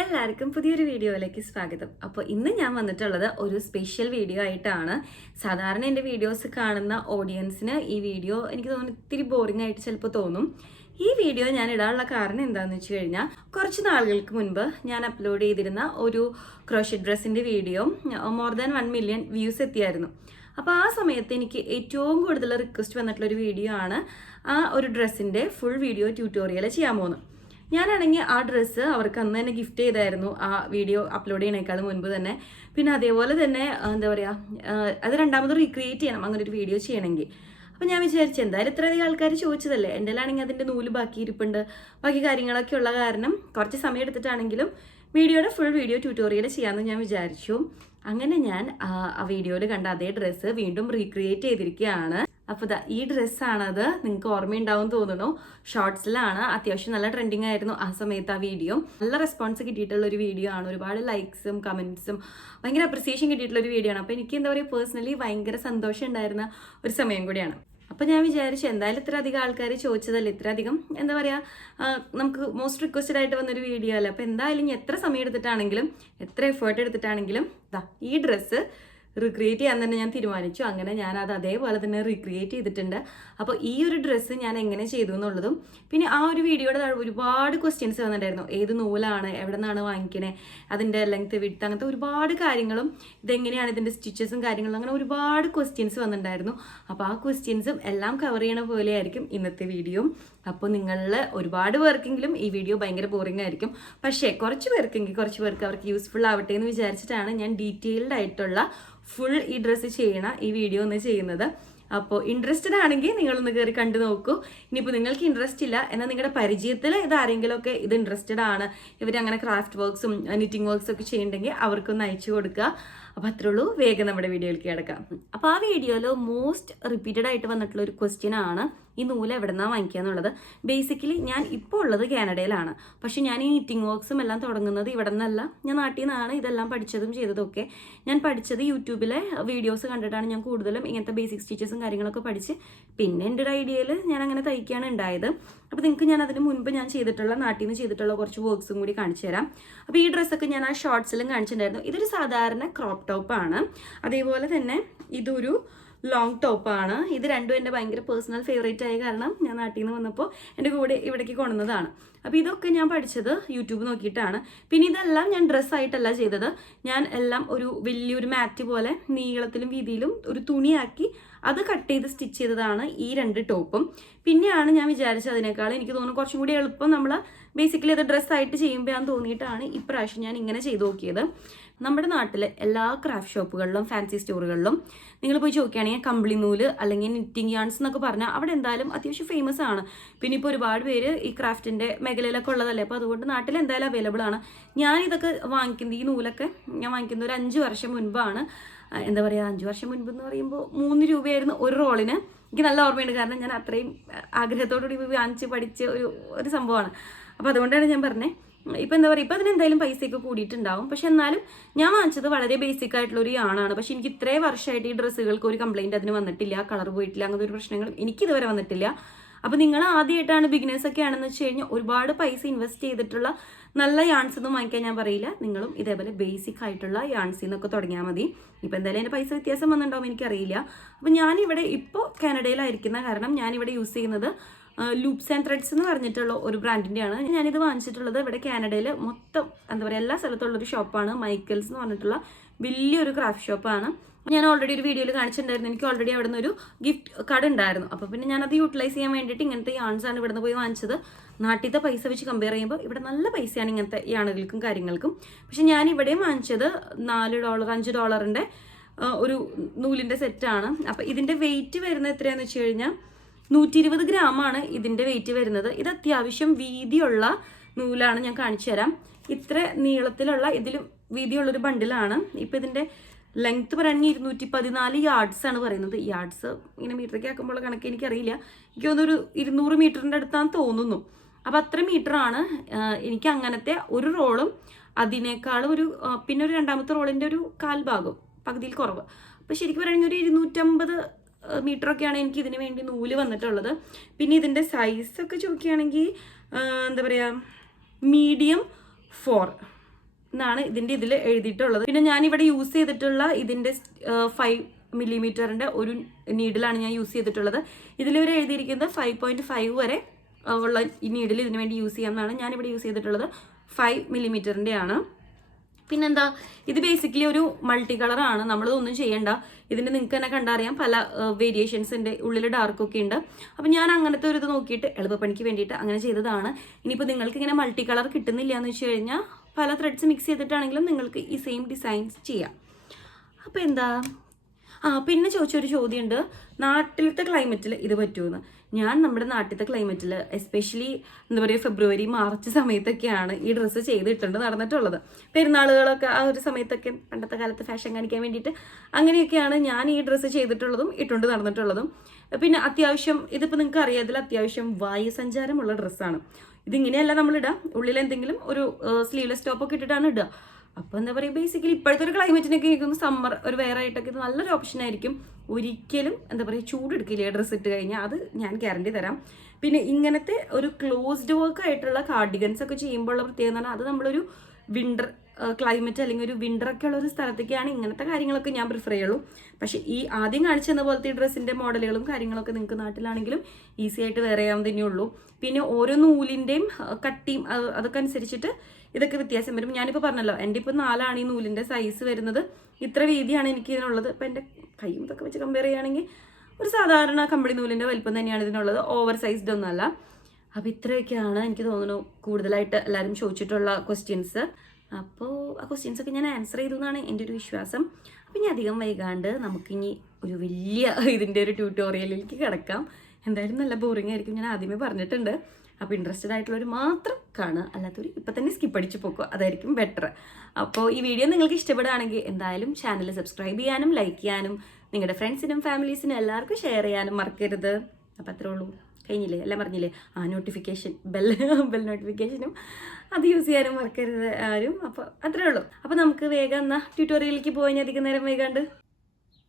എല്ലാവർക്കും പുതിയൊരു വീഡിയോയിലേക്ക് സ്വാഗതം. അപ്പോൾ ഇന്ന് ഞാൻ വന്നിട്ടുള്ളത് ഒരു സ്പെഷ്യൽ വീഡിയോ ആയിട്ടാണ്. സാധാരണ എൻ്റെ വീഡിയോസ് കാണുന്ന ഓഡിയൻസിന് ഈ വീഡിയോ എനിക്ക് തോന്നുന്നു ഇത്തിരി ബോറിംഗ് ആയിട്ട് ചിലപ്പോൾ തോന്നും. ഈ വീഡിയോ ഞാൻ ഇടാനുള്ള കാരണം എന്താണെന്ന് വെച്ച് കഴിഞ്ഞാൽ കുറച്ച് നാളുകൾക്ക് മുൻപ് ഞാൻ അപ്ലോഡ് ചെയ്തിരുന്ന ഒരു ക്രോഷറ്റ് ഡ്രസ്സിൻ്റെ video more than 1 million views എത്തിയായിരുന്നു. അപ്പോൾ ആ സമയത്ത് എനിക്ക് ഏറ്റവും കൂടുതൽ റിക്വസ്റ്റ് വന്നിട്ടുള്ളൊരു വീഡിയോ ആണ് ആ ഒരു ഡ്രസ്സിൻ്റെ ഫുൾ വീഡിയോ ട്യൂട്ടോറിയൽ ചെയ്യാൻ പോകുന്നത്. ഞാനാണെങ്കിൽ ആ ഡ്രസ്സ് അവർക്ക് അന്ന് തന്നെ ഗിഫ്റ്റ് ചെയ്തായിരുന്നു ആ വീഡിയോ അപ്ലോഡ് ചെയ്യണേക്കാളും മുൻപ് തന്നെ. പിന്നെ അതേപോലെ തന്നെ എന്താ പറയുക, അത് രണ്ടാമത് റീക്രിയേറ്റ് ചെയ്യണം അങ്ങനെ ഒരു വീഡിയോ ചെയ്യണമെങ്കിൽ. അപ്പം ഞാൻ വിചാരിച്ചു എന്തായാലും ഇത്രയധികം ആൾക്കാർ ചോദിച്ചതല്ലേ, എൻ്റെ ആണെങ്കിൽ അതിൻ്റെ നൂല് ബാക്കി ഇരിപ്പുണ്ട്, ബാക്കി കാര്യങ്ങളൊക്കെ ഉള്ള കാരണം കുറച്ച് സമയം എടുത്തിട്ടാണെങ്കിലും വീഡിയോയുടെ ഫുൾ വീഡിയോ ട്യൂട്ടോറിയൽ ചെയ്യാമെന്ന് ഞാൻ വിചാരിച്ചു. അങ്ങനെ ഞാൻ ആ വീഡിയോയിൽ കണ്ട അതേ ഡ്രസ്സ് വീണ്ടും റീക്രിയേറ്റ് ചെയ്തിരിക്കുകയാണ്. അപ്പോൾ ഈ ഡ്രസ്സാണത്. നിങ്ങൾക്ക് ഓർമ്മയുണ്ടാവും തോന്നുന്നു. ഷോർട്സിലാണ്, അത്യാവശ്യം നല്ല ട്രെൻഡിങ് ആയിരുന്നു ആ സമയത്ത് ആ വീഡിയോ. നല്ല റെസ്പോൺസ് കിട്ടിയിട്ടുള്ള ഒരു വീഡിയോ ആണ്. ഒരുപാട് ലൈക്സും കമൻസും ഭയങ്കര അപ്രിസിയേഷൻ കിട്ടിയിട്ടുള്ള ഒരു വീഡിയോ ആണ്. അപ്പോൾ എനിക്ക് എന്താ പറയുക, പേഴ്സണലി ഭയങ്കര സന്തോഷം ഉണ്ടായിരുന്ന ഒരു സമയം കൂടിയാണ്. അപ്പോൾ ഞാൻ വിചാരിച്ചു എന്തായാലും ഇത്ര അധികം ആൾക്കാർ ചോദിച്ചതല്ലേ, ഇത്ര അധികം എന്താ പറയുക, നമുക്ക് മോസ്റ്റ് റിക്വസ്റ്റഡ് ആയിട്ട് വന്നൊരു വീഡിയോ അല്ലേ. അപ്പോൾ എന്തായാലും എത്ര സമയം എടുത്തിട്ടാണെങ്കിലും എത്ര എഫേർട്ട് എടുത്തിട്ടാണെങ്കിലും ഈ ഡ്രസ്സ് റീക്രിയേറ്റ് ചെയ്യാൻ തന്നെ ഞാൻ തീരുമാനിച്ചു. അങ്ങനെ ഞാൻ അത് അതേപോലെ തന്നെ റീക്രിയേറ്റ് ചെയ്തിട്ടുണ്ട്. അപ്പോൾ ഈ ഒരു ഡ്രസ്സ് ഞാൻ എങ്ങനെ ചെയ്തു എന്നുള്ളതും പിന്നെ ആ ഒരു വീഡിയോയുടെ ഒരുപാട് ക്വസ്റ്റ്യൻസ് വന്നിട്ടുണ്ടായിരുന്നു. ഏത് നൂലാണ്, എവിടെ നിന്നാണ് വാങ്ങിക്കണേ, അതിൻ്റെ ലെങ്ത് വിഡ്ത്ത്, അങ്ങനത്തെ ഒരുപാട് കാര്യങ്ങളും ഇതെങ്ങനെയാണ് ഇതിൻ്റെ സ്റ്റിച്ചസും കാര്യങ്ങളും, അങ്ങനെ ഒരുപാട് ക്വസ്റ്റ്യൻസ് വന്നിട്ടുണ്ടായിരുന്നു. അപ്പോൾ ആ ക്വസ്റ്റ്യൻസും എല്ലാം കവർ ചെയ്യണ പോലെ ആയിരിക്കും ഇന്നത്തെ വീഡിയോ. അപ്പോൾ നിങ്ങളിൽ ഒരുപാട് പേർക്കെങ്കിലും ഈ വീഡിയോ ഭയങ്കര ബോറിംഗ് ആയിരിക്കും. പക്ഷേ കുറച്ച് പേർക്ക് അവർക്ക് യൂസ്ഫുൾ ആവട്ടെ എന്ന് വിചാരിച്ചിട്ടാണ് ഞാൻ ഡീറ്റെയിൽഡ് ആയിട്ടുള്ള ഫുൾ ഈ ഡ്രസ്സ് ചെയ്യണ ഈ വീഡിയോ ഒന്ന് ചെയ്യുന്നത്. അപ്പോൾ ഇൻട്രസ്റ്റഡ് ആണെങ്കിൽ നിങ്ങളൊന്ന് കയറി കണ്ടു നോക്കൂ. ഇനിയിപ്പോൾ നിങ്ങൾക്ക് ഇൻട്രസ്റ്റ് ഇല്ല എന്നാൽ നിങ്ങളുടെ പരിചയത്തിൽ ഇത് ആരെങ്കിലുമൊക്കെ ഇത് ഇൻട്രസ്റ്റഡ് ആണ്, ഇവരങ്ങനെ ക്രാഫ്റ്റ് വർക്ക്സും നിറ്റിംഗ് വർക്ക്സും ഒക്കെ ചെയ്യുന്നുണ്ടെങ്കിൽ അവർക്കൊന്ന് അയച്ചു കൊടുക്കുക. അപ്പോൾ അത്രേ ഉള്ളൂ. വേഗം നമ്മുടെ വീഡിയോയിലേക്ക് കിടക്കാം. അപ്പോൾ ആ വീഡിയോയിൽ മോസ്റ്റ് റിപ്പീറ്റഡ് ആയിട്ട് വന്നിട്ടുള്ള ഒരു ക്വസ്റ്റ്യൻ ആണ് ഈ നൂല് എവിടെ നിന്നാണ് വാങ്ങിക്കുക എന്നുള്ളത്. ബേസിക്കലി ഞാൻ ഇപ്പോൾ ഉള്ളത് കാനഡയിലാണ്. പക്ഷെ ഞാൻ ഈ നിറ്റിംഗ് വർക്ക്സും എല്ലാം തുടങ്ങുന്നത് ഇവിടെ നിന്നല്ല, ഞാൻ നാട്ടിൽ നിന്നാണ് ഇതെല്ലാം പഠിച്ചതും ചെയ്തതൊക്കെ. ഞാൻ പഠിച്ചത് യൂട്യൂബിലെ വീഡിയോസ് കണ്ടിട്ടാണ് ഞാൻ കൂടുതലും ഇങ്ങനത്തെ ബേസിക് സ്റ്റിച്ചസും കാര്യങ്ങളൊക്കെ പഠിച്ച് പിന്നെ എൻ്റെ ഒരു ഐഡിയയിൽ ഞാൻ അങ്ങനെ തയ്ക്കുകയാണ് ഉണ്ടായത്. അപ്പോൾ നിങ്ങൾക്ക് ഞാൻ അതിന് മുൻപ് ഞാൻ ചെയ്തിട്ടുള്ള നാട്ടിൽ നിന്ന് ചെയ്തിട്ടുള്ള കുറച്ച് വർക്ക്സും കൂടി കാണിച്ചു തരാം. അപ്പോൾ ഈ ഡ്രസ്സൊക്കെ ഞാൻ ആ ഷോർട്സിലും കാണിച്ചിട്ടുണ്ടായിരുന്നു. ഇതൊരു സാധാരണ ക്രോപ്പ് ടോപ്പാണ്. അതേപോലെ തന്നെ ഇതൊരു ലോങ് ടോപ്പാണ്. ഇത് രണ്ടും എൻ്റെ ഭയങ്കര പേഴ്സണൽ ഫേവറേറ്റ് ആയ കാരണം ഞാൻ നാട്ടിൽ നിന്ന് വന്നപ്പോൾ എൻ്റെ കൂടെ ഇവിടേക്ക് കൊണ്ടുവന്നതാണ്. അപ്പോൾ ഇതൊക്കെ ഞാൻ പഠിച്ചത് യൂട്യൂബ് നോക്കിയിട്ടാണ്. പിന്നെ ഇതെല്ലാം ഞാൻ ഡ്രസ്സായിട്ടല്ല ചെയ്തത്. ഞാൻ എല്ലാം ഒരു വലിയൊരു മാറ്റ് പോലെ നീളത്തിലും വീതിയിലും ഒരു തുണിയാക്കി അത് കട്ട് ചെയ്ത് സ്റ്റിച്ച് ചെയ്തതാണ് ഈ 2 ടോപ്പും. പിന്നെയാണ് ഞാൻ വിചാരിച്ചത് അതിനേക്കാൾ എനിക്ക് തോന്നുന്നു കുറച്ചും കൂടി എളുപ്പം നമ്മൾ ബേസിക്കലി അത് ഡ്രസ്സായിട്ട് ചെയ്യുമ്പോഴാന്ന് തോന്നിയിട്ടാണ് ഇപ്രാവശ്യം ഞാൻ ഇങ്ങനെ ചെയ്ത് നോക്കിയത്. നമ്മുടെ നാട്ടിലെ എല്ലാ ക്രാഫ്റ്റ് ഷോപ്പുകളിലും ഫാൻസി സ്റ്റോറുകളിലും നിങ്ങൾ പോയി ചോദിക്കുകയാണെങ്കിൽ കമ്പിളി നൂല് അല്ലെങ്കിൽ നിറ്റിംഗ് യാൺസ് എന്നൊക്കെ പറഞ്ഞാൽ അവിടെ എന്തായാലും അത്യാവശ്യം ഫേമസ് ആണ്. പിന്നെ ഇപ്പോൾ ഒരുപാട് പേര് ഈ ക്രാഫ്റ്റിൻ്റെ മേഖലയിലൊക്കെ ഉള്ളതല്ലേ, അപ്പോൾ അതുകൊണ്ട് നാട്ടിൽ എന്തായാലും അവൈലബിൾ ആണ്. ഞാൻ ഇതൊക്കെ വാങ്ങിക്കുന്നത്, ഈ നൂലൊക്കെ ഞാൻ വാങ്ങിക്കുന്നത് ഒരു 5 വർഷം മുൻപാണ്. എന്താ പറയുക, 5 വർഷം മുൻപ് എന്ന് പറയുമ്പോൾ 3 രൂപയായിരുന്നു ഒരു റോളിന്. എനിക്ക് നല്ല ഓർമ്മയുണ്ട്, കാരണം ഞാൻ അത്രയും ആഗ്രഹത്തോടുകൂടി വാങ്ങിച്ച് പഠിച്ച ഒരു സംഭവമാണ്. അപ്പോൾ അതുകൊണ്ടാണ് ഞാൻ പറഞ്ഞത്. ഇപ്പം എന്താ പറയുക, ഇപ്പം അതിനെന്തായാലും പൈസയൊക്കെ കൂടിയിട്ടുണ്ടാവും. പക്ഷെ എന്നാലും ഞാൻ വാങ്ങിച്ചത് വളരെ ബേസിക് ആയിട്ടുള്ളൊരു യാണാണ്. പക്ഷെ എനിക്ക് ഇത്രയും വർഷമായിട്ട് ഈ ഡ്രസ്സുകൾക്ക് ഒരു കംപ്ലയിൻറ്റ് അതിന് വന്നിട്ടില്ല, കളർ പോയിട്ടില്ല, അങ്ങനത്തെ ഒരു പ്രശ്നങ്ങളും എനിക്കിതുവരെ വന്നിട്ടില്ല. അപ്പോൾ നിങ്ങൾ ആദ്യമായിട്ടാണ് ബിഗിനേഴ്സൊക്കെ ആണെന്ന് വെച്ച് കഴിഞ്ഞാൽ ഒരുപാട് പൈസ ഇൻവെസ്റ്റ് ചെയ്തിട്ടുള്ള നല്ല യാൺസ് ഒന്നും വാങ്ങിക്കാൻ ഞാൻ പറയില്ല. നിങ്ങളും ഇതേപോലെ ബേസിക് ആയിട്ടുള്ള യാൺസിൽ നിന്നൊക്കെ തുടങ്ങിയാൽ മതി. ഇപ്പോൾ എന്തായാലും എൻ്റെ പൈസ വ്യത്യാസം വന്നിട്ടുണ്ടാവും, എനിക്കറിയില്ല. അപ്പോൾ ഞാനിവിടെ ഇപ്പോൾ കാനഡയിലായിരിക്കുന്ന കാരണം ഞാനിവിടെ യൂസ് ചെയ്യുന്നത് ലൂപ്സ് ആൻഡ് ത്രെഡ്സ് എന്ന് പറഞ്ഞിട്ടുള്ള ഒരു ബ്രാൻഡിൻ്റെയാണ് ഞാനിത് വാങ്ങിച്ചിട്ടുള്ളത്. ഇവിടെ കാനഡയിൽ മൊത്തം എന്താ പറയുക എല്ലാ സ്ഥലത്തുള്ളൊരു ഷോപ്പാണ്. മൈക്കിൾസ് എന്ന് പറഞ്ഞിട്ടുള്ള വലിയൊരു ക്രാഫ്റ്റ് ഷോപ്പാണ്. ഞാൻ ഓൾറെഡി ഒരു വീഡിയോയിൽ കാണിച്ചിട്ടുണ്ടായിരുന്നു. എനിക്ക് ഓൾറെഡി അവിടെ നിന്ന് ഒരു ഗിഫ്റ്റ് കാർഡ് ഉണ്ടായിരുന്നു. അപ്പോൾ പിന്നെ ഞാനത് യൂട്ടിലൈസ് ചെയ്യാൻ വേണ്ടിയിട്ട് ഇങ്ങനത്തെ യാൺസാണ് ഇവിടെ നിന്ന് പോയി വാങ്ങിച്ചത്. നാട്ടിലത്തെ പൈസ വെച്ച് കമ്പയർ ചെയ്യുമ്പോൾ ഇവിടെ നല്ല പൈസയാണ് ഇങ്ങനത്തെ യാണുകൾക്കും കാര്യങ്ങൾക്കും. പക്ഷെ ഞാൻ ഇവിടെയും വാങ്ങിച്ചത് $4 $5 ഒരു നൂലിൻ്റെ സെറ്റാണ്. അപ്പോൾ ഇതിൻ്റെ വെയിറ്റ് വരുന്നത് എത്രയാണെന്ന് വെച്ച് കഴിഞ്ഞാൽ 120 ഗ്രാമാണ് ഇതിൻ്റെ വെയിറ്റ് വരുന്നത്. ഇത് അത്യാവശ്യം വീതിയുള്ള നൂലാണ്, ഞാൻ കാണിച്ചു തരാം. ഇത്ര നീളത്തിലുള്ള ഇതിലും വീതിയുള്ളൊരു ബണ്ടിലാണ്. ഇപ്പോൾ ഇതിൻ്റെ ലെങ്ത്ത് പറയുകയാണെങ്കിൽ 214 യാർഡ്സ് ആണ് പറയുന്നത്. യാർഡ്സ് ഇങ്ങനെ മീറ്ററൊക്കെ ആക്കുമ്പോൾ കണക്ക് എനിക്കറിയില്ല, എനിക്ക് തോന്നുന്നു ഒരു 200 മീറ്ററിൻ്റെ അടുത്താന്ന് തോന്നുന്നു. അപ്പോൾ അത്ര മീറ്ററാണ്. എനിക്ക് അങ്ങനത്തെ ഒരു റോളും അതിനേക്കാളും പിന്നെ ഒരു രണ്ടാമത്തെ റോളിൻ്റെ ഒരു 1/4 ഭാഗം പകുതിയിൽ കുറവ്. അപ്പോൾ ശരിക്കും പറയുകയാണെങ്കിൽ ഒരു 250 മീറ്ററൊക്കെയാണ് എനിക്ക് ഇതിന് വേണ്ടി നൂല് വന്നിട്ടുള്ളത്. പിന്നെ ഇതിൻ്റെ സൈസൊക്കെ ചോദിക്കുകയാണെങ്കിൽ എന്താ പറയുക, മീഡിയം 4 എന്നാണ് ഇതിൻ്റെ ഇതിൽ എഴുതിയിട്ടുള്ളത്. പിന്നെ ഞാനിവിടെ യൂസ് ചെയ്തിട്ടുള്ള ഇതിൻ്റെ 5 മില്ലിമീറ്ററിൻ്റെ ഒരു നീഡിലാണ് ഞാൻ യൂസ് ചെയ്തിട്ടുള്ളത്. ഇതിലൊരു എഴുതിയിരിക്കുന്നത് 5.5 വരെ ഉള്ള ഈ നീഡിൽ ഇതിന് വേണ്ടി യൂസ് ചെയ്യാമെന്നാണ്. ഞാനിവിടെ യൂസ് ചെയ്തിട്ടുള്ളത് 5 മില്ലിമീറ്ററിൻ്റെ ആണ്. പിന്നെന്താ, ഇത് ബേസിക്കലി ഒരു മൾട്ടി കളറാണ്. നമ്മളതൊന്നും ചെയ്യണ്ട. ഇതിൻ്റെ നിങ്ങൾക്ക് തന്നെ കണ്ടറിയാം പല വേരിയേഷൻസിൻ്റെ ഉള്ളിൽ ഡാർക്കൊക്കെ ഉണ്ട്. അപ്പം ഞാൻ അങ്ങനത്തെ ഒരു ഇത് നോക്കിയിട്ട് എളുപ്പപ്പണിക്ക് വേണ്ടിയിട്ട് അങ്ങനെ ചെയ്തതാണ്. ഇനിയിപ്പോൾ നിങ്ങൾക്ക് ഇങ്ങനെ മൾട്ടി കളർ കിട്ടുന്നില്ല എന്ന് വെച്ച് കഴിഞ്ഞാൽ പല ത്രെഡ്സ് മിക്സ് ചെയ്തിട്ടാണെങ്കിലും നിങ്ങൾക്ക് ഈ സെയിം ഡിസൈൻസ് ചെയ്യാം. അപ്പോൾ എന്താ, പിന്നെ ചോദിച്ചൊരു ചോദ്യമുണ്ട്, നാട്ടിലത്തെ ക്ലൈമറ്റിൽ ഇത് പറ്റുമെന്ന്. ഞാൻ നമ്മുടെ നാട്ടിലത്തെ ക്ലൈമറ്റിൽ എസ്പെഷ്യലി എന്താ പറയുക ഫെബ്രുവരി മാർച്ച് സമയത്തൊക്കെയാണ് ഈ ഡ്രസ്സ് ചെയ്തിട്ടുണ്ട് നടന്നിട്ടുള്ളത്. പെരുന്നാളുകളൊക്കെ ആ ഒരു സമയത്തൊക്കെ പണ്ടത്തെ കാലത്ത് ഫാഷൻ കാണിക്കാൻ വേണ്ടിയിട്ട് അങ്ങനെയൊക്കെയാണ് ഞാൻ ഈ ഡ്രസ്സ് ചെയ്തിട്ടുള്ളതും ഇട്ടുകൊണ്ട് നടന്നിട്ടുള്ളതും. പിന്നെ അത്യാവശ്യം ഇതിപ്പോൾ നിങ്ങൾക്ക് അറിയാം, ഇതിൽ അത്യാവശ്യം വായുസഞ്ചാരമുള്ള ഡ്രസ്സാണ്. ഇതിങ്ങനെയല്ല നമ്മളിടുക, ഉള്ളിൽ എന്തെങ്കിലും ഒരു സ്ലീവ്ലെസ് ടോപ്പൊക്കെ ഇട്ടിട്ടാണ് ഇടുക. അപ്പോൾ എന്താ പറയുക, ബേസിക്കലി ഇപ്പോഴത്തെ ഒരു ക്ലൈമറ്റിനൊക്കെ എനിക്കൊന്ന് സമ്മർ ഒരു വേറെ ആയിട്ടൊക്കെ ഇത് നല്ലൊരു ഓപ്ഷൻ ആയിരിക്കും. ഒരിക്കലും എന്താ പറയുക ചൂടെടുക്കില്ല ഡ്രസ്സ് ഇട്ട് കഴിഞ്ഞാൽ, അത് ഞാൻ ഗ്യാരണ്ടി തരാം. പിന്നെ ഇങ്ങനത്തെ ഒരു ക്ലോസ്ഡ് വർക്ക് ആയിട്ടുള്ള കാർഡിഗൻസ് ഒക്കെ ചെയ്യുമ്പോൾ ഉള്ള പ്രത്യേകത എന്ന് പറഞ്ഞാൽ അത് നമ്മളൊരു വിൻ്റർ ക്ലൈമറ്റ് അല്ലെങ്കിൽ ഒരു വിൻ്ററൊക്കെ ഉള്ള ഒരു സ്ഥലത്തേക്കാണ് ഇങ്ങനത്തെ കാര്യങ്ങളൊക്കെ ഞാൻ പ്രിഫർ ചെയ്യുള്ളൂ. പക്ഷേ ഈ ആദ്യം കാണിച്ചെന്ന പോലത്തെ ഈ ഡ്രസ്സിൻ്റെ മോഡലുകളും കാര്യങ്ങളൊക്കെ നിങ്ങൾക്ക് നാട്ടിലാണെങ്കിലും ഈസി ആയിട്ട് വേറെ ചെയ്യാൻ തന്നെയുള്ളൂ. പിന്നെ ഓരോ നൂലിൻ്റെയും കട്ടിയും അതൊക്കെ അനുസരിച്ചിട്ട് ഇതൊക്കെ വ്യത്യാസം വരും. ഞാനിപ്പോൾ പറഞ്ഞല്ലോ, എൻ്റെ ഇപ്പോൾ 4 ഈ നൂലിൻ്റെ സൈസ് വരുന്നത്, ഇത്ര വീതിയാണ് എനിക്ക് ഇതിനുള്ളത്. ഇപ്പോൾ എൻ്റെ കൈയും ഇതൊക്കെ വെച്ച് കമ്പയർ ചെയ്യുകയാണെങ്കിൽ ഒരു സാധാരണ കമ്പിളി നൂലിൻ്റെ വലിപ്പം തന്നെയാണ് ഇതിനുള്ളത്, ഓവർ സൈസ്ഡ് ഒന്നുമല്ല. അപ്പോൾ ഇത്രയൊക്കെയാണ് എനിക്ക് തോന്നുന്നു കൂടുതലായിട്ട് എല്ലാവരും ചോദിച്ചിട്ടുള്ള ക്വസ്റ്റ്യൻസ്. അപ്പോൾ ആ ക്വസ്റ്റ്യൻസൊക്കെ ഞാൻ ആൻസർ ചെയ്തു എന്നാണ് എൻ്റെ ഒരു വിശ്വാസം. അപ്പം ഇനി അധികം വൈകാണ്ട് നമുക്കിനി ഒരു വലിയ ഇതിൻ്റെ ഒരു ട്യൂട്ടോറിയലിലേക്ക് കിടക്കാം. എന്തായാലും നല്ല ബോറിംഗ് ആയിരിക്കും, ഞാൻ ആദ്യമേ പറഞ്ഞിട്ടുണ്ട്. അപ്പോൾ ഇൻട്രസ്റ്റഡ് ആയിട്ടുള്ളവർ മാത്രം കാണുക, അല്ലാത്തവർ ഇപ്പം തന്നെ സ്കിപ്പ് അടിച്ച് പോക്കുക, അതായിരിക്കും ബെറ്റർ. അപ്പോൾ ഈ വീഡിയോ നിങ്ങൾക്ക് ഇഷ്ടപ്പെടുകയാണെങ്കിൽ എന്തായാലും ചാനൽ സബ്സ്ക്രൈബ് ചെയ്യാനും ലൈക്ക് ചെയ്യാനും നിങ്ങളുടെ ഫ്രണ്ട്സിനും ഫാമിലീസിനും എല്ലാവർക്കും ഷെയർ ചെയ്യാനും മറക്കരുത്. അപ്പോൾ അത്രേ ഉള്ളൂ, കഴിഞ്ഞില്ലേ, എല്ലാം പറഞ്ഞില്ലേ. നോട്ടിഫിക്കേഷൻ ബെൽ നോട്ടിഫിക്കേഷനും അത് യൂസ് ചെയ്യാനും മറക്കരുത് ആരും. അപ്പോൾ അത്രേ ഉള്ളൂ. അപ്പോൾ നമുക്ക് വേഗം എന്നാൽ ട്യൂട്ടോറിയലിലേക്ക് പോയി അധികം നേരം വൈകാണ്ട്.